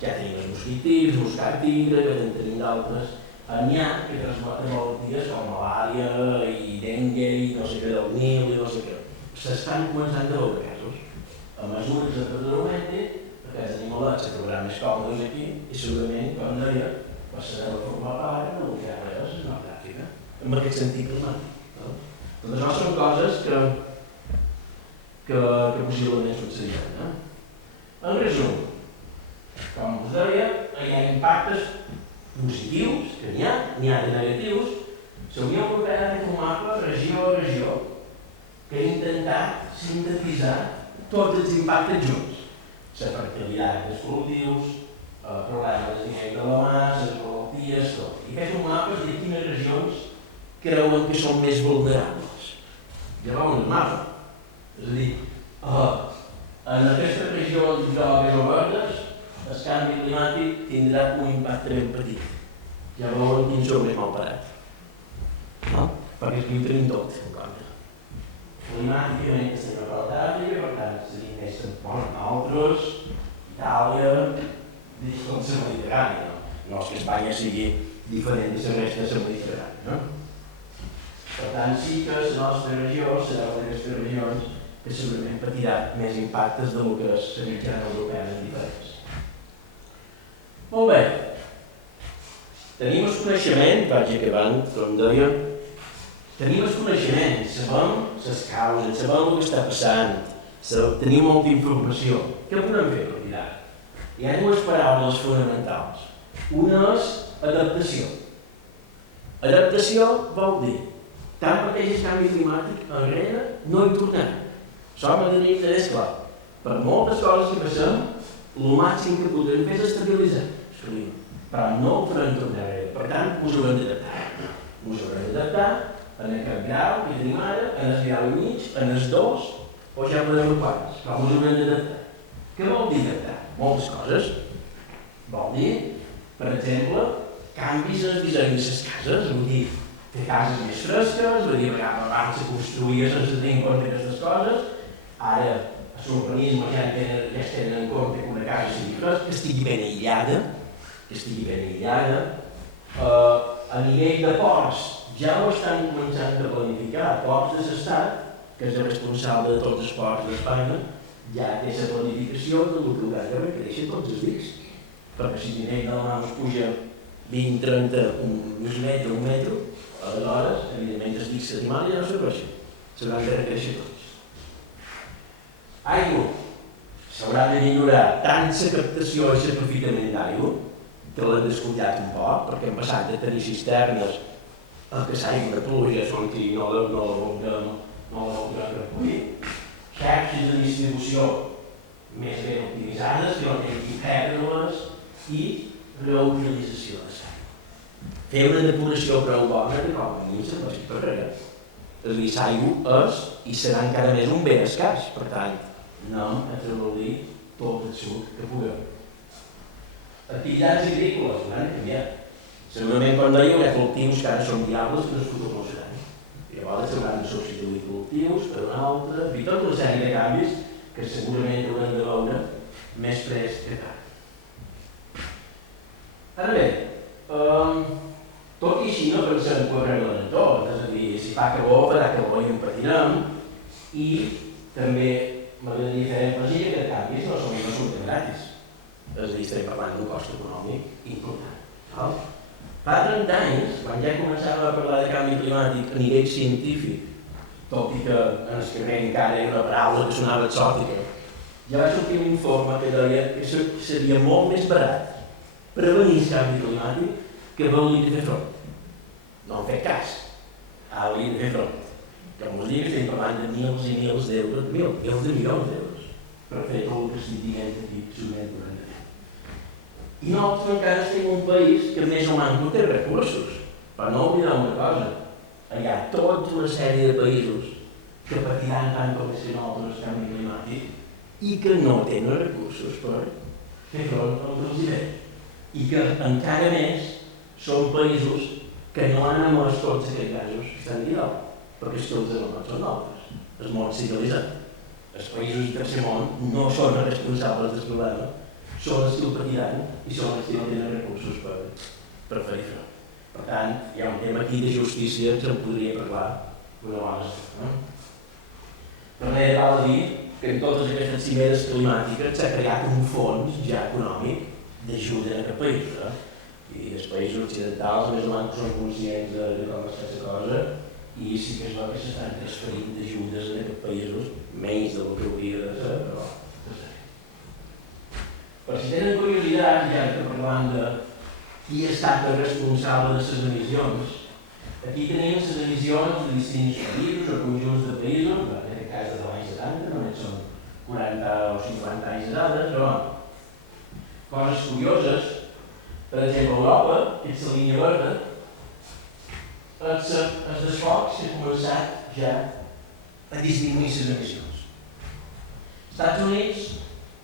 Ja tenim els mosquitips, moscat tigre, que en tenim d'altres. N'hi ha que transmeten malalties com malària i dengue i no sé què del Nil i no sé què. S'estan començant a veure casos. A mesura que la augmenti, aquests animalets se trobaran més còmodes aquí i segurament, com deia, passarem a formar part de l'oceà Res, Nord d'Àfrica, en aquest sentit climàtic. Doncs això són coses que possiblement succeeixen. En resum, com us deia, hi ha impactes positius, que n'hi ha de negatius. La Unió Europea ha fet un mapa regió a regió que ha intentat sintetitzar tots els impactes junts. La fertilitat dels cultius, problemes de nivell de la mà, les malalties, tot. I aquest un mapa de quines regions creuen que són més vulnerables. Ja va un mapa. És a dir, en aquestes regions grogues o verdes, el canvi climàtic tindrà un impacte ben petit. Ja veuen quins són més mal parats. Perquè aquí ho tenim tot, en compte. Climàticament estem a prop d'Àfrica, per tant, seria més altres, Itàlia, com la Mediterrània. No és que Espanya sigui diferent de la resta de la Mediterrània. Per tant, sí que la nostra regió serà una d'aquestes regions que segurament patirà més impactes del que és la mitjana europea en diferents. Molt bé. Tenim el coneixement, vaig acabant, com deia, tenim el coneixement, sabem les causes, sabem el que està passant, tenim molta informació. Què podem fer per tirar? Hi ha dues paraules fonamentals. Una és adaptació. Adaptació vol dir, tant pateix el canvi climàtic, enrere no hi tornarà. Això m'agradaria que és clar. Per moltes coses que passem, el màxim que podrem fer és estabilitzar el clima, però no ho farem tornar enrere. Per tant, us haurem d'adaptar. Us haurem d'adaptar en aquest grau que tenim ara, en el grau i mig, en els dos, o ja podem quants, com us haurem d'adaptar. Què vol dir adaptar? Moltes coses. Vol dir, per exemple, canvis en el disseny de les cases, vull dir, fer cases més fresques, vull dir, abans se construïa sense tenir en compte aquestes coses, ara l'urbanisme ja es tenen en compte que una casa sigui fresca, que estigui ben aïllada, a nivell de ports ja ho estan començant a planificar, ports de l'Estat, que és el responsable de tots els ports d'Espanya, ja té la planificació del que haurà de requereixen tots els dics, perquè si el nivell de la mà es puja 20, 30, un metro, aleshores, evidentment, els dics animals ja no serveixen, s'hauran de requereixer tots. Aigua. S'haurà de millorar tant la captació i l'aprofitament d'aigua, que l'hem descuidat un poc, perquè hem passat de tenir cisternes que s'aigua de pluja, són que no la podrem recollir, xarxes de distribució més ben optimitzades, que no tenen pèrdues, i reutilització de l'aigua. Fer una depuració prou bona que com a mínim serveixi per res. És a dir, l'aigua és i serà encara més un bé escàs, per tant, anem a treballar tot el suc que puguem. Activitats agrícoles, ho han canviat. Segurament, com deia, hi ha cultius que ara són viables que no es fotoproduiran. Llavors s'hauran de substituir cultius per un altre, i tota una sèrie de canvis que segurament haurem de veure més fresc que tard. Ara bé, tot i així no pensem que ho arreglen tot, és a dir, si fa calor, farà calor i en patinem, i també m'agradaria fer èmfasi que aquests canvis no són gratis. És a dir, estem parlant d'un cost econòmic important. Fa 30 anys, quan ja començàvem a parlar de canvi climàtic a nivell científic, tot i que en el primer encara era una paraula que sonava exòtica, ja va sortir un informe que deia que seria molt més barat prevenir el canvi climàtic que voler fer front. No han fet cas. Ara volien fer front. Com us dic, estem parlant de mils i mils d'euros, mils de milions d'euros, per fer tot el que estic dient aquí, sovint durant el temps. I nosaltres encara estem un país que més o menys no té recursos. Per no oblidar una cosa, hi ha tota una sèrie de països que patiran tant com si nosaltres el canvi climàtic i que no tenen recursos per fer front al que els ve. I que encara més són països que no han emès tots aquests gasos que estan allà dalt, perquè els que els han emès són altres. El món civilitzat. Els països del tercer món no són els responsables del problema, són els que ho patiran i són els que no tenen recursos per fer-hi front. Per tant, hi ha un tema aquí de justícia que se'n podria parlar una bona estona. També val a dir que en totes aquestes cimeres climàtiques s'ha creat un fons ja econòmic d'ajuda en aquest país. I els països occidentals més o menys són conscients de com està aquesta cosa i sí que és bo que s'estan transferint d'ajudes en aquests països, menys del que hauria de ser, però per si tenen curiositat, ja que parlant de qui ha estat el responsable de les emissions, aquí tenim les emissions de distints països o conjunts de països, en aquest cas de l'any 70, només són 40 o 50 anys de dades, però coses curioses. Per exemple, a Europa, que és la línia verda, els esforços que han començat ja a disminuir les emissions. Els Estats Units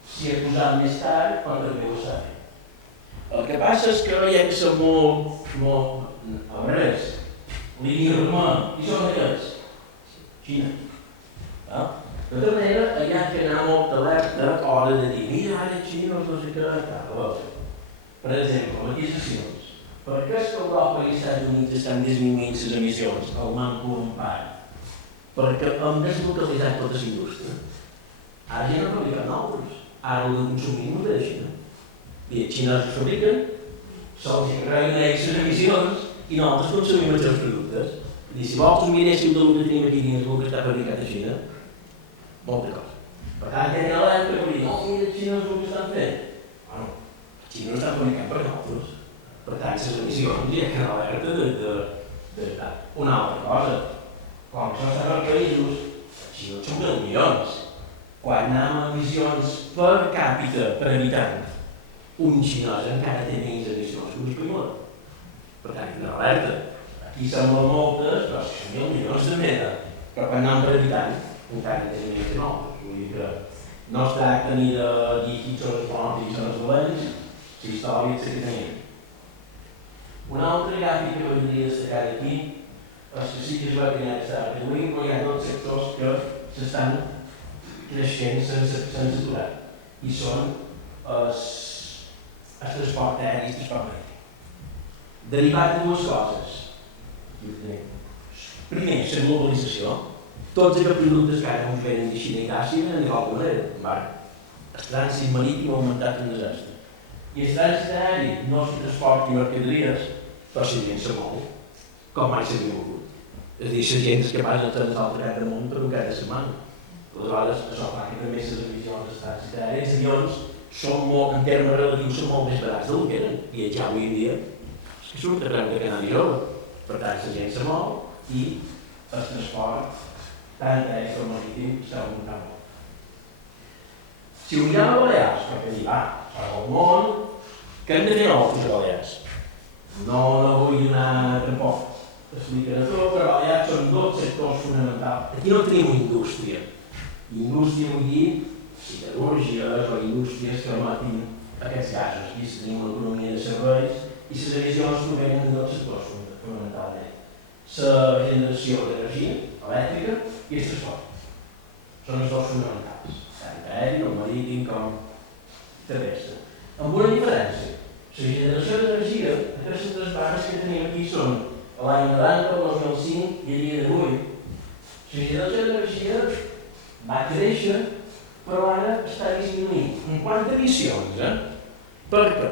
s'hi ha posat més tard, però també ho està fent. El que passa és que hi ha que ser molt al revés. Línia vermella, i són aquests? Xina. De tota manera, hi ha que anar molt alerta a l'hora de dir mira, ara Xina, no sé què, tal. Per exemple, maquissacions. Per què és que Europa i els Estats Units estan disminuint les emissions al manco en part? Perquè hem deslocalitzat tota la indústria. Ara ja no fabriquen nosaltres. Ara el que consumim ho deixen. I els xinesos fabriquen, sols hi carreguen ells les emissions i nosaltres consumim els seus productes. I si vosaltres miréssiu del que tenim aquí dins el que està fabricat a Xina, molta cosa. Per tant, tenen alerta per dir, no, mira, els xinesos el que estan fent. Bueno, els xinesos estan fabricant per nosaltres. Per tant, les emissions hi ha que anar alerta de una altra cosa. Com que això està per països, els xinesos són 10 milions. Quan anem a emissions per càpita, per habitant, un xinès encara té menys emissions que un espanyol. Per tant, una alerta. Aquí sembla moltes, però 100.000 milions també, però per nom per habitant, encara tenim més que nosaltres. Vull dir que no es tracta ni de dir quins són els bons i quins són els dolents, la història és que tenim. Un altre gràfic que voldria destacar aquí és que sí que es va que està reduint, però hi ha dos sectors que s'estan creixent sense aturar, i són el transport aeri i el transport marítim. Derivat de dues coses. Primer, la globalització. Tots aquests productes que ara ens venen de Xina i d'Àsia venen d'alguna manera. El trànsit marítim ha augmentat un desastre. I el trànsit aeri no es transporti mercaderies, però la gent se mou, com mai s'havia mogut. És a dir, la gent és capaç de tenir l'altre cap del món per un cap de setmana. Aleshores, això fa que també les emissions del trànsit aeri, els avions són molt, en termes relatius, són molt més barats del que eren. Viatjar avui en dia és que surt arreu de Canal i Jove. Per tant, la gent se mou i el transport, tant aeri com marítim, s'ha augmentat molt. Si ho mirem a Balears, perquè dir, al món, què hem de fer nosaltres a Balears? No vull donar tampoc explicació, però a Balears són dos sectors fonamentals. Aquí no tenim indústria. Indústria vull dir siderúrgies o indústries que emetin aquests gasos. Aquí tenim una economia de serveis i les emissions provenen de dos sectors fonamentalment. La generació d'energia elèctrica i el transport. Són els dos fonamentals, tant aeri com marítim com terrestre. Amb una diferència. La generació d'energia, aquestes tres barres que tenim aquí són l'any 90, el 2005 i el dia d'avui. La generació d'energia va créixer, però ara està disminuint. En quant a emissions, perquè,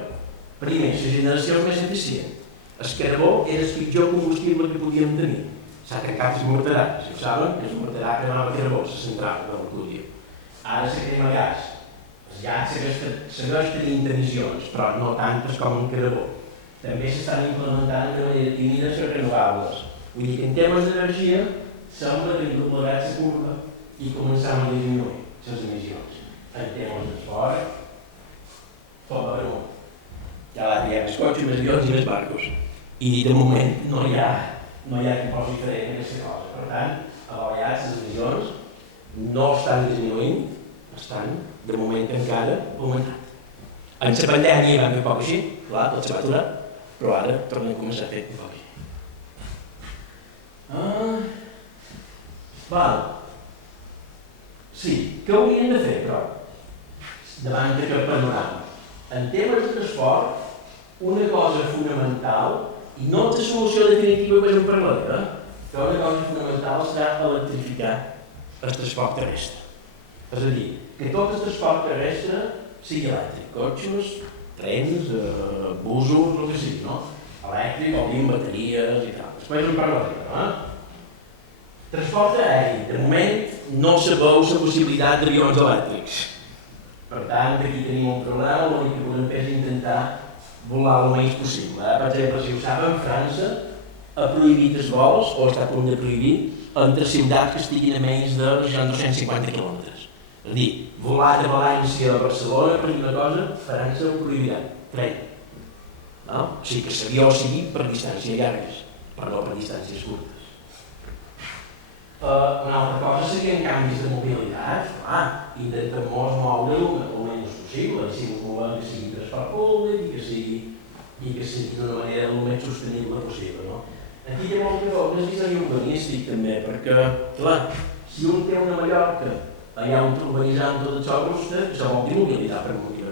primer, la generació és més eficient. El carbó era el pitjor combustible que podíem tenir. S'ha tancat el morterà, si ho saben, és un morterà que donava carbó, la central de l'Alcúdia. Ara se crema gas. El gas segueix tenint emissions, però no tantes com en carbó. També s'estan implementant de manera tímida les renovables. Vull dir que en temes d'energia sembla que hem doblegat la curva i començam a disminuir les emissions. En temes d'esport, tot va per amunt. Ja hi ha més cotxes, més avions i més barcos. I de moment no hi ha qui posi fre en aquesta cosa. Per tant, a Balears les emissions no estan disminuint, estan, de moment encara, augmentant. En la pandèmia vam fer poc així, clar, tot se va aturar, però ara tornem a començar a fer un poc així. Sí, què hauríem de fer, però, davant d'aquest panorama? En temes de transport, una cosa fonamental, i no té solució definitiva per un parlaré, que una cosa fonamental serà electrificar el transport terrestre. És a dir, que tot el transport terrestre sigui elèctric, cotxes, trens, busos, el que sigui, no? Elèctric, vol dir bateries i tal. Després en parlaré, Transport aeri, de moment no se veu la possibilitat d'avions elèctrics. Per tant, aquí tenim un problema, l'únic que podem fer és intentar volar el menys possible. Per exemple, si ho saben, França ha prohibit els vols, o està a punt de prohibir, entre ciutats que estiguin a menys de 250 quilòmetres. És a dir, volar de València a Barcelona, per dir una cosa, França ho prohibirà, crec. O sigui que l'avió sigui per distàncies llargues, però no per distàncies curtes. Una altra cosa serien canvis de mobilitat. Intentem moure el menys possible, si ens movem que sigui transport públic i que sigui d'una manera el més sostenible possible. Aquí hi ha molta cosa, és disseny urbanístic també, perquè, clar, si un té una Mallorca allà on urbanitzant tot això rusta, això vol dir mobilitat per motivar.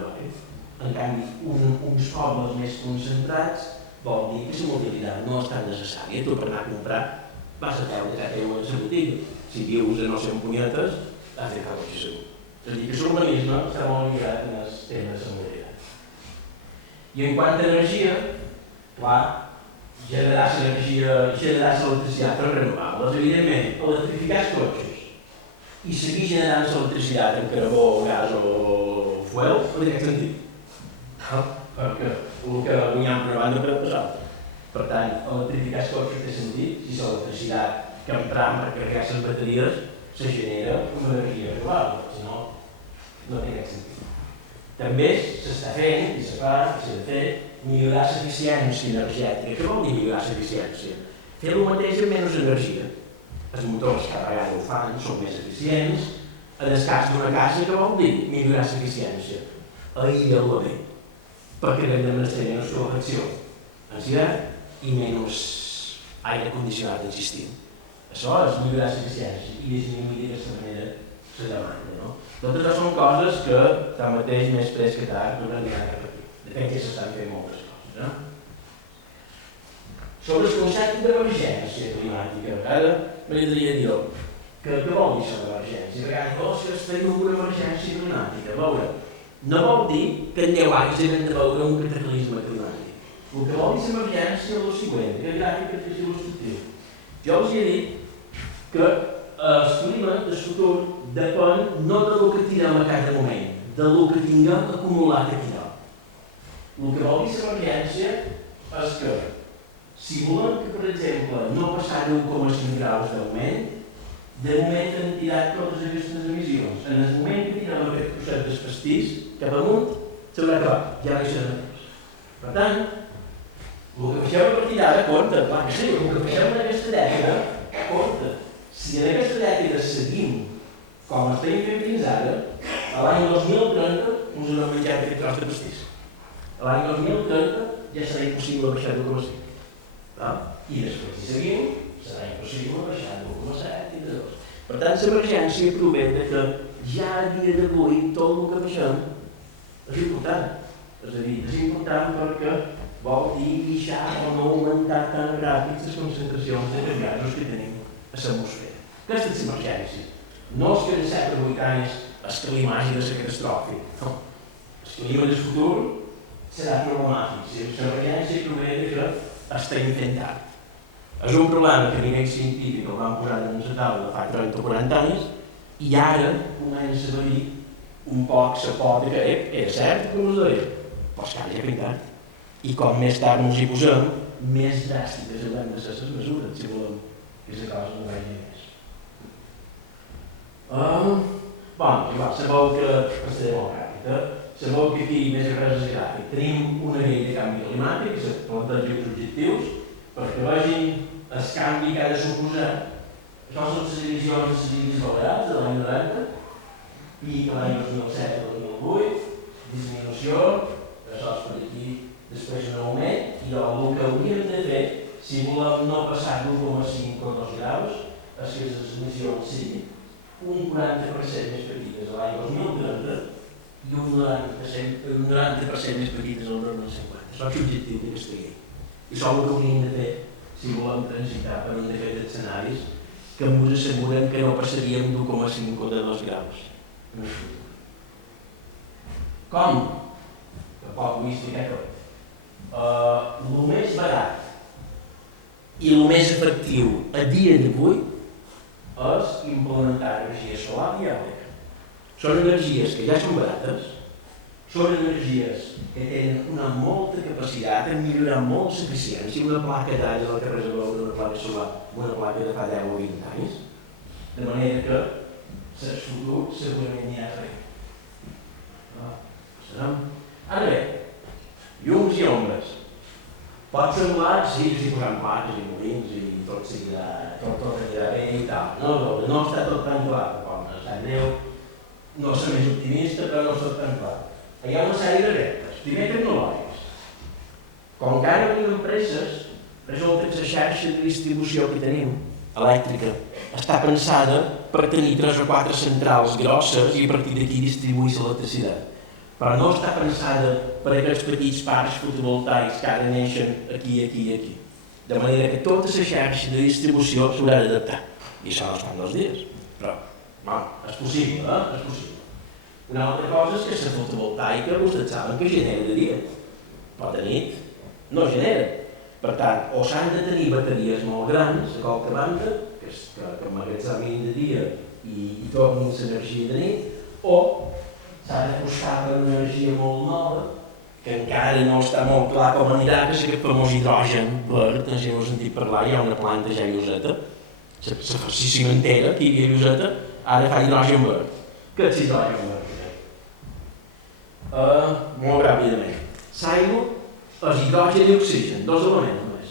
En canvi, uns pobles més concentrats vol dir que la mobilitat no és tan necessària. Tu per anar a comprar vas a peu de cada a la botiga. Si vius a no ser en punyetes, has de fer cotxe segur. És a dir, que l'urbanisme està molt lligat en els temes de mobilitat. I en quant a energia, clar, generar l'electricitat per renovables, evidentment, electrificar els cotxes i seguir generant l'electricitat amb carbó, gas o fuel, en aquest sentit. Perquè el que guanyam per una banda per l'altra. Per tant, electrificar els cotxes té sentit si l'electricitat que empram per carregar les bateries se genera una energia renovable, si no, no té cap sentit. També s'està fent, i s'ha de fer, millorar l'eficiència energètica. Què vol dir millorar l'eficiència? fer el mateix amb menys energia. Els motors cada vegada ho fan, són més eficients. En el cas d'una casa, què vol dir? Millorar l'eficiència. Aïllar-la bé, perquè hem de tenir menys calefacció en l'hivern i menys aire condicionat existint. Això és millorar l'eficiència i disminuir d'aquesta manera la demanda. No? Totes això són coses que, tanmateix, més pres que tard, no aniran cap aquí. De fet, ja s'estan fent moltes coses. No? Sobre el concepte d'emergència climàtica, ara m'agradaria dir-ho. Què vol dir això d'emergència? Perquè vols que estem en una emergència climàtica. A veure, no vol dir que en 10 anys hem de veure un cataclisme climàtic. El que vol dir l'emergència és el següent, que gràfic és il·lustratiu. Jo els he dit que el clima del futur depèn no del que tirem a cada moment, del que tinguem acumulat aquí dalt. El que vol dir l'emergència és que si volem que, per exemple, no passar 1,5 graus d'augment, de moment hem tirat totes aquestes emissions. En el moment que tirem aquest procés del pastís, cap amunt, s'haurà acabat, ja no hi serà més. Per tant, el que feixem a partir d'ara compta, clar que sí, el que feixem en aquesta dècada compta. Si en aquesta dècada seguim com estem fent fins ara, a l'any 2030 ens haurem menjat aquest tros de pastís. A l'any 2030 ja serà impossible baixar d'1,5. I després, si seguim, serà impossible baixar d'1,7 i de 2. Per tant, l'emergència prové que ja a dia d'avui tot el que baixem és important. És a dir, és important perquè vol dir baixar o no augmentar tan ràpid les concentracions de gasos que tenim a l'atmosfera. Aquesta és l'emergència. No és que en 7 o 8 anys el clima hagi de ser catastròfic. No. El clima del futur serà problemàtic. L'emergència prové que estem fent tard. És un problema que a nivell científic el vam posar en la taula fa 30 o 40 anys i ara comença a haver un poc la por que era cert que us deia, però és que ara ja ben tard. I com més tard ens hi posem, més dràstiques hauran de ser les mesures, si volem que la cosa no vagi més. Sabeu que estarem al gràfic. Sabeu que aquí, més que res és gràfic, tenim una llei de canvi climàtic que planteja uns objectius perquè vegin el canvi que ha de suposar. Això són les emissions de les línies balears de l'any 90 i l'any 2007 o 2008, disminució, això és per aquí, després un augment, i el que hauríem de fer, si volem no passar d'1,5 o 2 graus, és que les emissions siguin un 40% més petites a l'any 2030 i un 90% més petites al 2050. Això és l'objectiu d'aquesta llei. I això és el que hauríem de fer si volem transitar per un d'aquests escenaris que ens asseguren que no passaríem d'1,5 o de 2 graus en el futur. Com? Tampoc vull explicar tot. El més barat i el més efectiu a dia d'avui és implementar energia solar i eòlica. Són energies que ja són barates, són energies que tenen una molta capacitat de millorar molt l'eficiència. Una placa d'alla del carrer de veure una placa solar, una placa de fa 10 o 20 anys, de manera que el futur segurament n'hi ha res. Ara bé, llums i ombres. Pot semblar, sí, que s'hi posaran plaques i molins i tot anirà bé i tal. No està tot tan clar, com està greu. No és més optimista, però no és tot tan clar. Hi ha una sèrie de reptes. Primer, tecnològics. Com que ara venim empreses, resulta que la xarxa de distribució que tenim, elèctrica, està pensada per tenir 3 o 4 centrals grosses i a partir d'aquí distribuir l'electricitat. Però no està pensada per aquests petits parcs fotovoltaics que ara neixen aquí, aquí i aquí. De manera que tota la xarxa de distribució s'haurà d'adaptar. I això no es fa en 2 dies. Però, és possible, és possible. Una altra cosa és que la fotovoltaica, vostès saben que genera de dia, però de nit no genera. Per tant, o s'han de tenir bateries molt grans a qualque banda, que emmagatzemin de dia i tornin l'energia de nit, o s'ha d'apostar per una energia molt nova, que encara no està molt clar com anirà, que és aquest famós hidrogen verd, si no heu sentit parlar, hi ha una planta ja a Lloseta, la cimentera, que hi havia a Lloseta, ara fa hidrogen verd. Què és hidrogen verd? Molt ràpidament. L'aigua és hidrogen i oxigen, 2 elements només.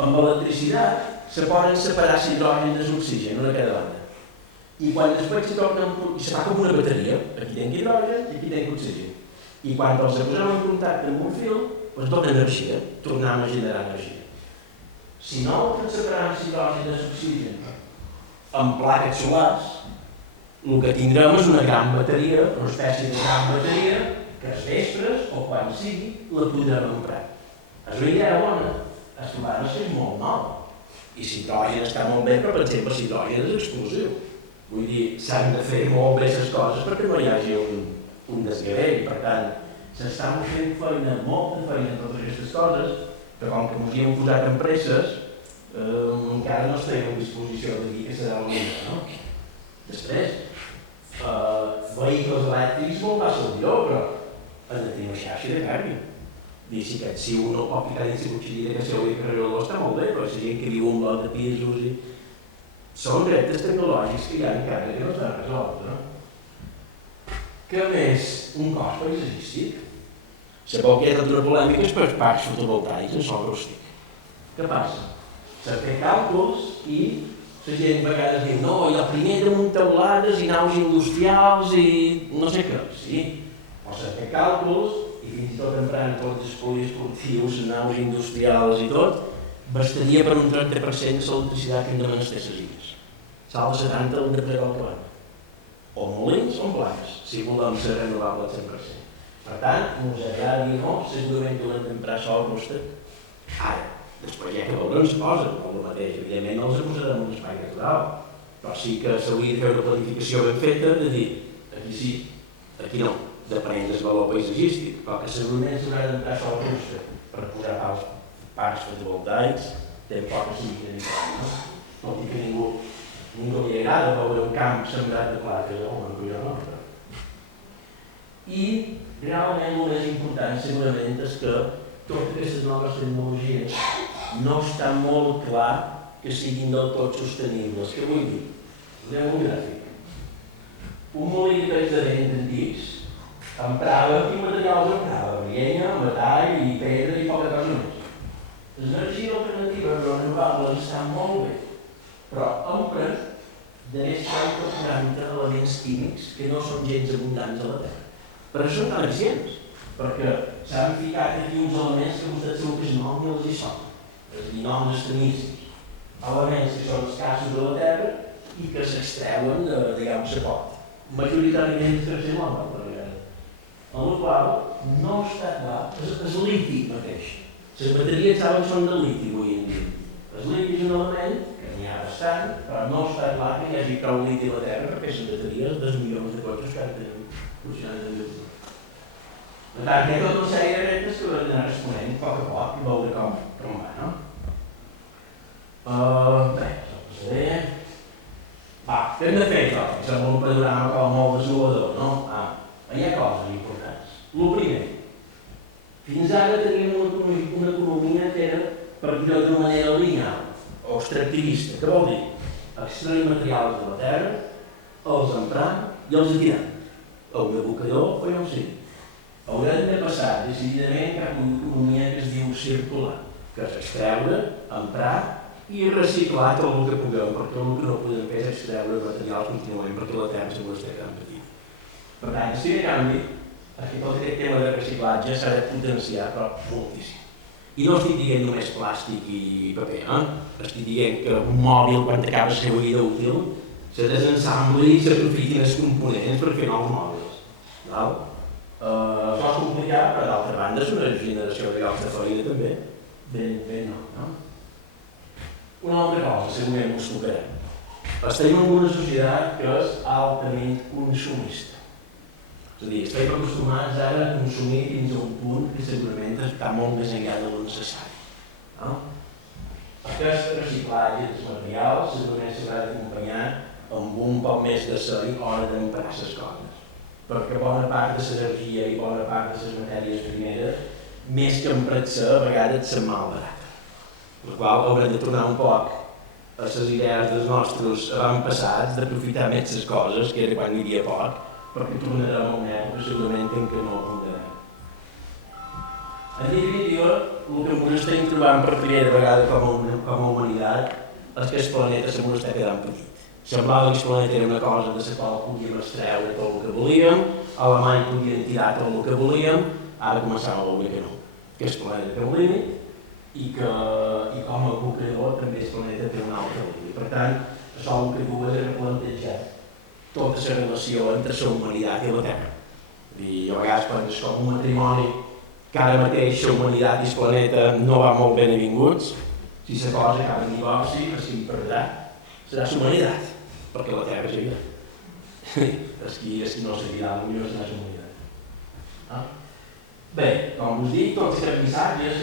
Amb l'electricitat se poden separar l'hidrogen de l'oxigen, una a cada banda. I quan després se tornen, i se fa com una bateria, aquí tenc hidrogen i aquí tenc oxigen. I quan els posem en contacte amb un fil, doncs dona energia, tornem a generar energia. Si no ens separem l'hidrogen de l'oxigen amb plaques solars, el que tindrem és una gran bateria, una espècie de gran bateria, que als vespres, o quan sigui, la podrem emprar. És una idea bona, el problema és que és molt nou. I l'hidrogen està molt bé, però per exemple l'hidrogen és explosiu. Vull dir, s'han de fer molt bé les coses perquè no hi hagi un desgavell. Per tant, s'estan fent feina, molta feina en totes aquestes coses, que com que ens hi hem posat en presses, encara no estem en disposició de dir que serà el millor, no? Després, vehicles elèctrics molt va ser millor, però han de tenir una xarxa de càrrega. Si un no pot ficar dins la cotxeria que seu i carregador està molt bé, però si gent que viu un bloc de pisos i... Són reptes tecnològics que hi ha encara que no s'han resolt, no? Què més? Un cost paisatgístic. Sabeu que hi ha tota una polèmica és pels parcs fotovoltaics en sòl rústic. Què passa? S'han fet càlculs i la gent a vegades diu no, i el primer damunt teulades i naus industrials i no sé què. Sí, o s'han fet càlculs i fins i tot emprant tots els poliesportius, naus industrials i tot, bastaria per un 30% de l'electricitat que hem de menester les illes. Salt de 70 l'hem de pregar al cabana. O molins o en plaques, si volem ser renovable al 100%. Per tant, ens agrada dir no, segurament que l'hem d'emprar sol rústic. Ara, després ja que veure ens posa, com el mateix. Evidentment no els posarem en un espai natural, però sí que s'hauria de fer una planificació ben feta de dir, aquí sí, aquí no, depenent del valor paisatgístic, però que segurament s'haurà d'emprar sol rústic per posar parcs fotovoltaics, té poca significació, no? Tot i que ningú li agrada veure un camp sembrat de plaques, home, que jo no. I realment el més important segurament és que totes aquestes noves tecnologies no està molt clar que siguin del tot sostenibles. Què vull dir? Posem un gràfic. Un molí d'aquests de vent antics emprava, quin materials emprava? Llenya, metall i pedra i poca cosa més. L'energia alternativa renovable està molt bé, però empren de més 30 elements químics que no són gens abundants a la Terra. Per això són tan eficients, perquè s'han ficat aquí uns elements que vostè segur que és nom i els hi són. És a dir, noms estaníssims. Elements que són escassos a la Terra i que s'extreuen de, diguem, la pot. Majoritàriament d'extracció nova, per exemple. En el qual no està clar, és liti mateix. Les bateries saben són de liti avui en dia. El liti és un element que n'hi ha bastant, però no està clar que hi hagi prou liti a la Terra perquè les bateries dels milions de cotxes que ara tenim funcionant de llum. Per tant, hi ha tota una sèrie de reptes que haurem d'anar responent a poc i veure com va, no? Bé, això ho passaré. Va, què hem de fer, això? Sembla un panorama com molt desolador, no? Hi ha coses importants. El primer, fins ara teníem una economia que era, per dir-ho d'una manera lineal o extractivista. Què vol dir? Extrair materials de la terra, els empram i els tirem. A un abocador o ja ho sé. Haurem de passar decididament cap a una economia que es diu circular, que és extreure, emprar i reciclar tot el que puguem, perquè el que no podem fer és extreure materials contínuament perquè la terra sembla estar tan petita. Per tant, si de canvi, és que tot aquest tema de reciclatge s'ha de potenciar, però moltíssim. I no estic dient només plàstic i paper, estic dient que un mòbil, quan acaba la seva vida útil, se desensambli i s'aprofiti els components per fer nous mòbils. Això és complicat, però d'altra banda és una generació de llocs de feina també. Ben no. Una altra cosa, segurament us tocarà. Estem en una societat que és altament consumista. És a dir, estem acostumats ara a consumir fins a un punt que segurament està molt més enllà de lo necessari. Aquest reciclatge dels materials segurament s'haurà d'acompanyar amb un poc més de seny a l'hora d'emprar les coses. Perquè bona part de l'energia i bona part de les matèries primeres, més que emprar-se, a vegades se'n malbarata. Per la qual haurem de tornar un poc a les idees dels nostres avantpassats d'aprofitar més les coses, que era quan hi havia poc, perquè tornarem a una època segurament en què no ho ponderem. En definitiva, perspectiva, el que ens estem trobant per primera vegada com a humanitat és que el planeta se ens està quedant petit. Semblava que el planeta era una cosa de la qual podíem extreure tot el que volíem, a Alemanya podíem tirar tot el que volíem, ara començàvem a veure que no, que el planeta té un límit i com a co-creador també el planeta té un altre límit. Per tant, això el que diu és replantejar tota la relació entre la humanitat i la Terra. I jo a vegades penso com un matrimoni que ara mateix la humanitat i el planeta no van molt ben avinguts, si la cosa acaba en divorci, és qui perdrà serà la humanitat, perquè la Terra seguirà. És qui no seguirà, potser serà la humanitat. Bé, com us dic, tots aquests missatges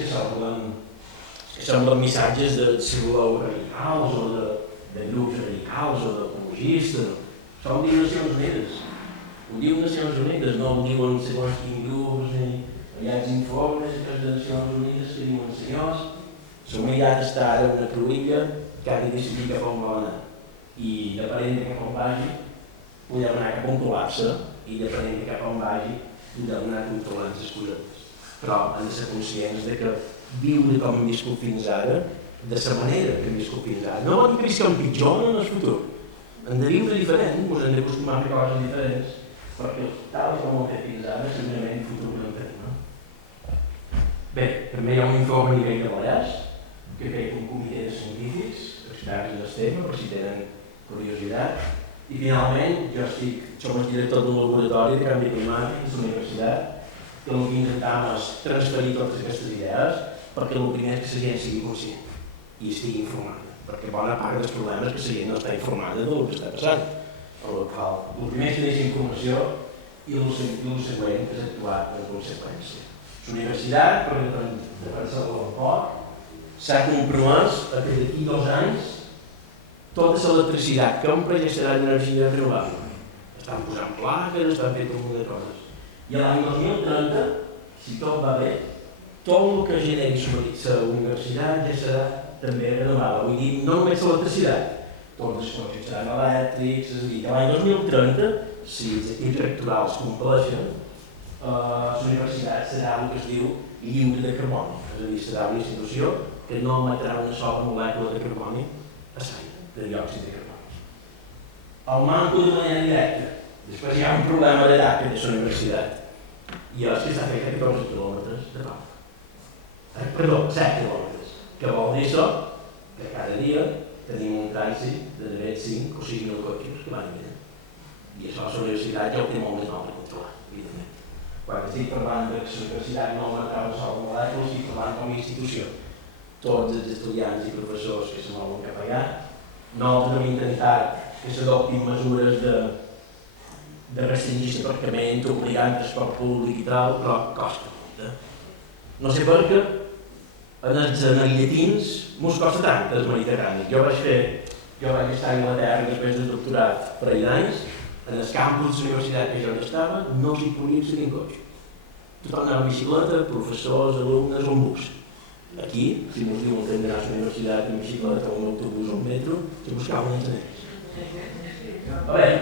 que semblen missatges de cèl·lules radicals o de grups radicals o d'ecologistes, són de Nacions Unides. Ho diu Nacions Unides, no ho diuen segons quins grups, ni hi ha informes que de Nacions Unides que diuen senyors, la humanitat està ara en una cruïlla que ha de decidir cap on vol anar. I depenent de cap on vagi, podem anar cap on col·lapse i depenent de cap on vagi, podem anar controlant les coses. Però hem de ser conscients de que viure com hem viscut fins ara, de la manera que hem viscut fins ara, no vol dir que visquem pitjor en el futur. Hem de viure diferent, ens hem d'acostumar a fer coses diferents, perquè tal com ho hem fet fins ara, segurament el futur no en tenim. Bé, també hi ha un informe a nivell de l'OES, que feia un comitè de científics, experts en el tema, per si tenen curiositat. I finalment, som el director d'un laboratori de canvi climàtic de la universitat, que el que intentem és transferir totes aquestes idees perquè el primer és que la gent sigui conscient i estigui informada, perquè bona part dels problemes que la gent no està informada del que està passant. El primer és que deixi informació i el següent és actuar en conseqüència. La universitat, per defensar l'Emport, s'ha compromès que d'aquí 2 anys tota l'electricitat que empra ja serà d'energia renovable. Estan posant plaques, estan fent un munt de coses. I l'any 2030, si tot va bé, tot el que generi la universitat ja serà també renovable. Vull dir, no només l'electricitat, tots els cotxes seran elèctrics, és a dir, que l'any 2030, si els equips rectorals compleixen, la universitat serà el que es diu lliure de carboni, és a dir, serà una institució que no emetrà una sola molècula de carboni a l'aire, de diòxid de carboni. El manco de manera directa. Després hi ha un problema d'edat que té la universitat, i és que està fet 14 quilòmetres de pau. Perdó, 7 quilòmetres. Què vol dir això? Que cada dia tenim un trànsit de 5 o 6.000 cotxes que van i venen. I això la universitat ja ho té molt més mal de controlar, evidentment. Quan estic parlant que la universitat no emetrà una sola molècula, estic parlant com a institució. Tots els estudiants i professors que se mouen cap allà, nosaltres hem intentat que s'adoptin mesures de restringir l'aparcament, obligant transport públic i tal, però costa molt. No sé per què en els llatins mos costa tant els mediterranis. Jo vaig estar a Anglaterra després del doctorat per d'anys, en els campus de la universitat que jo estava no s'hi podia accedir en cotxe. Tothom anava en bicicleta, professors, alumnes o en bus. Aquí, si mos diuen que hem d'anar a la universitat en bicicleta o en autobús o en metro, se buscaven els anells. A veure,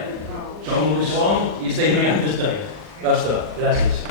som el que som i estem mirant d'estar. Costa, gràcies.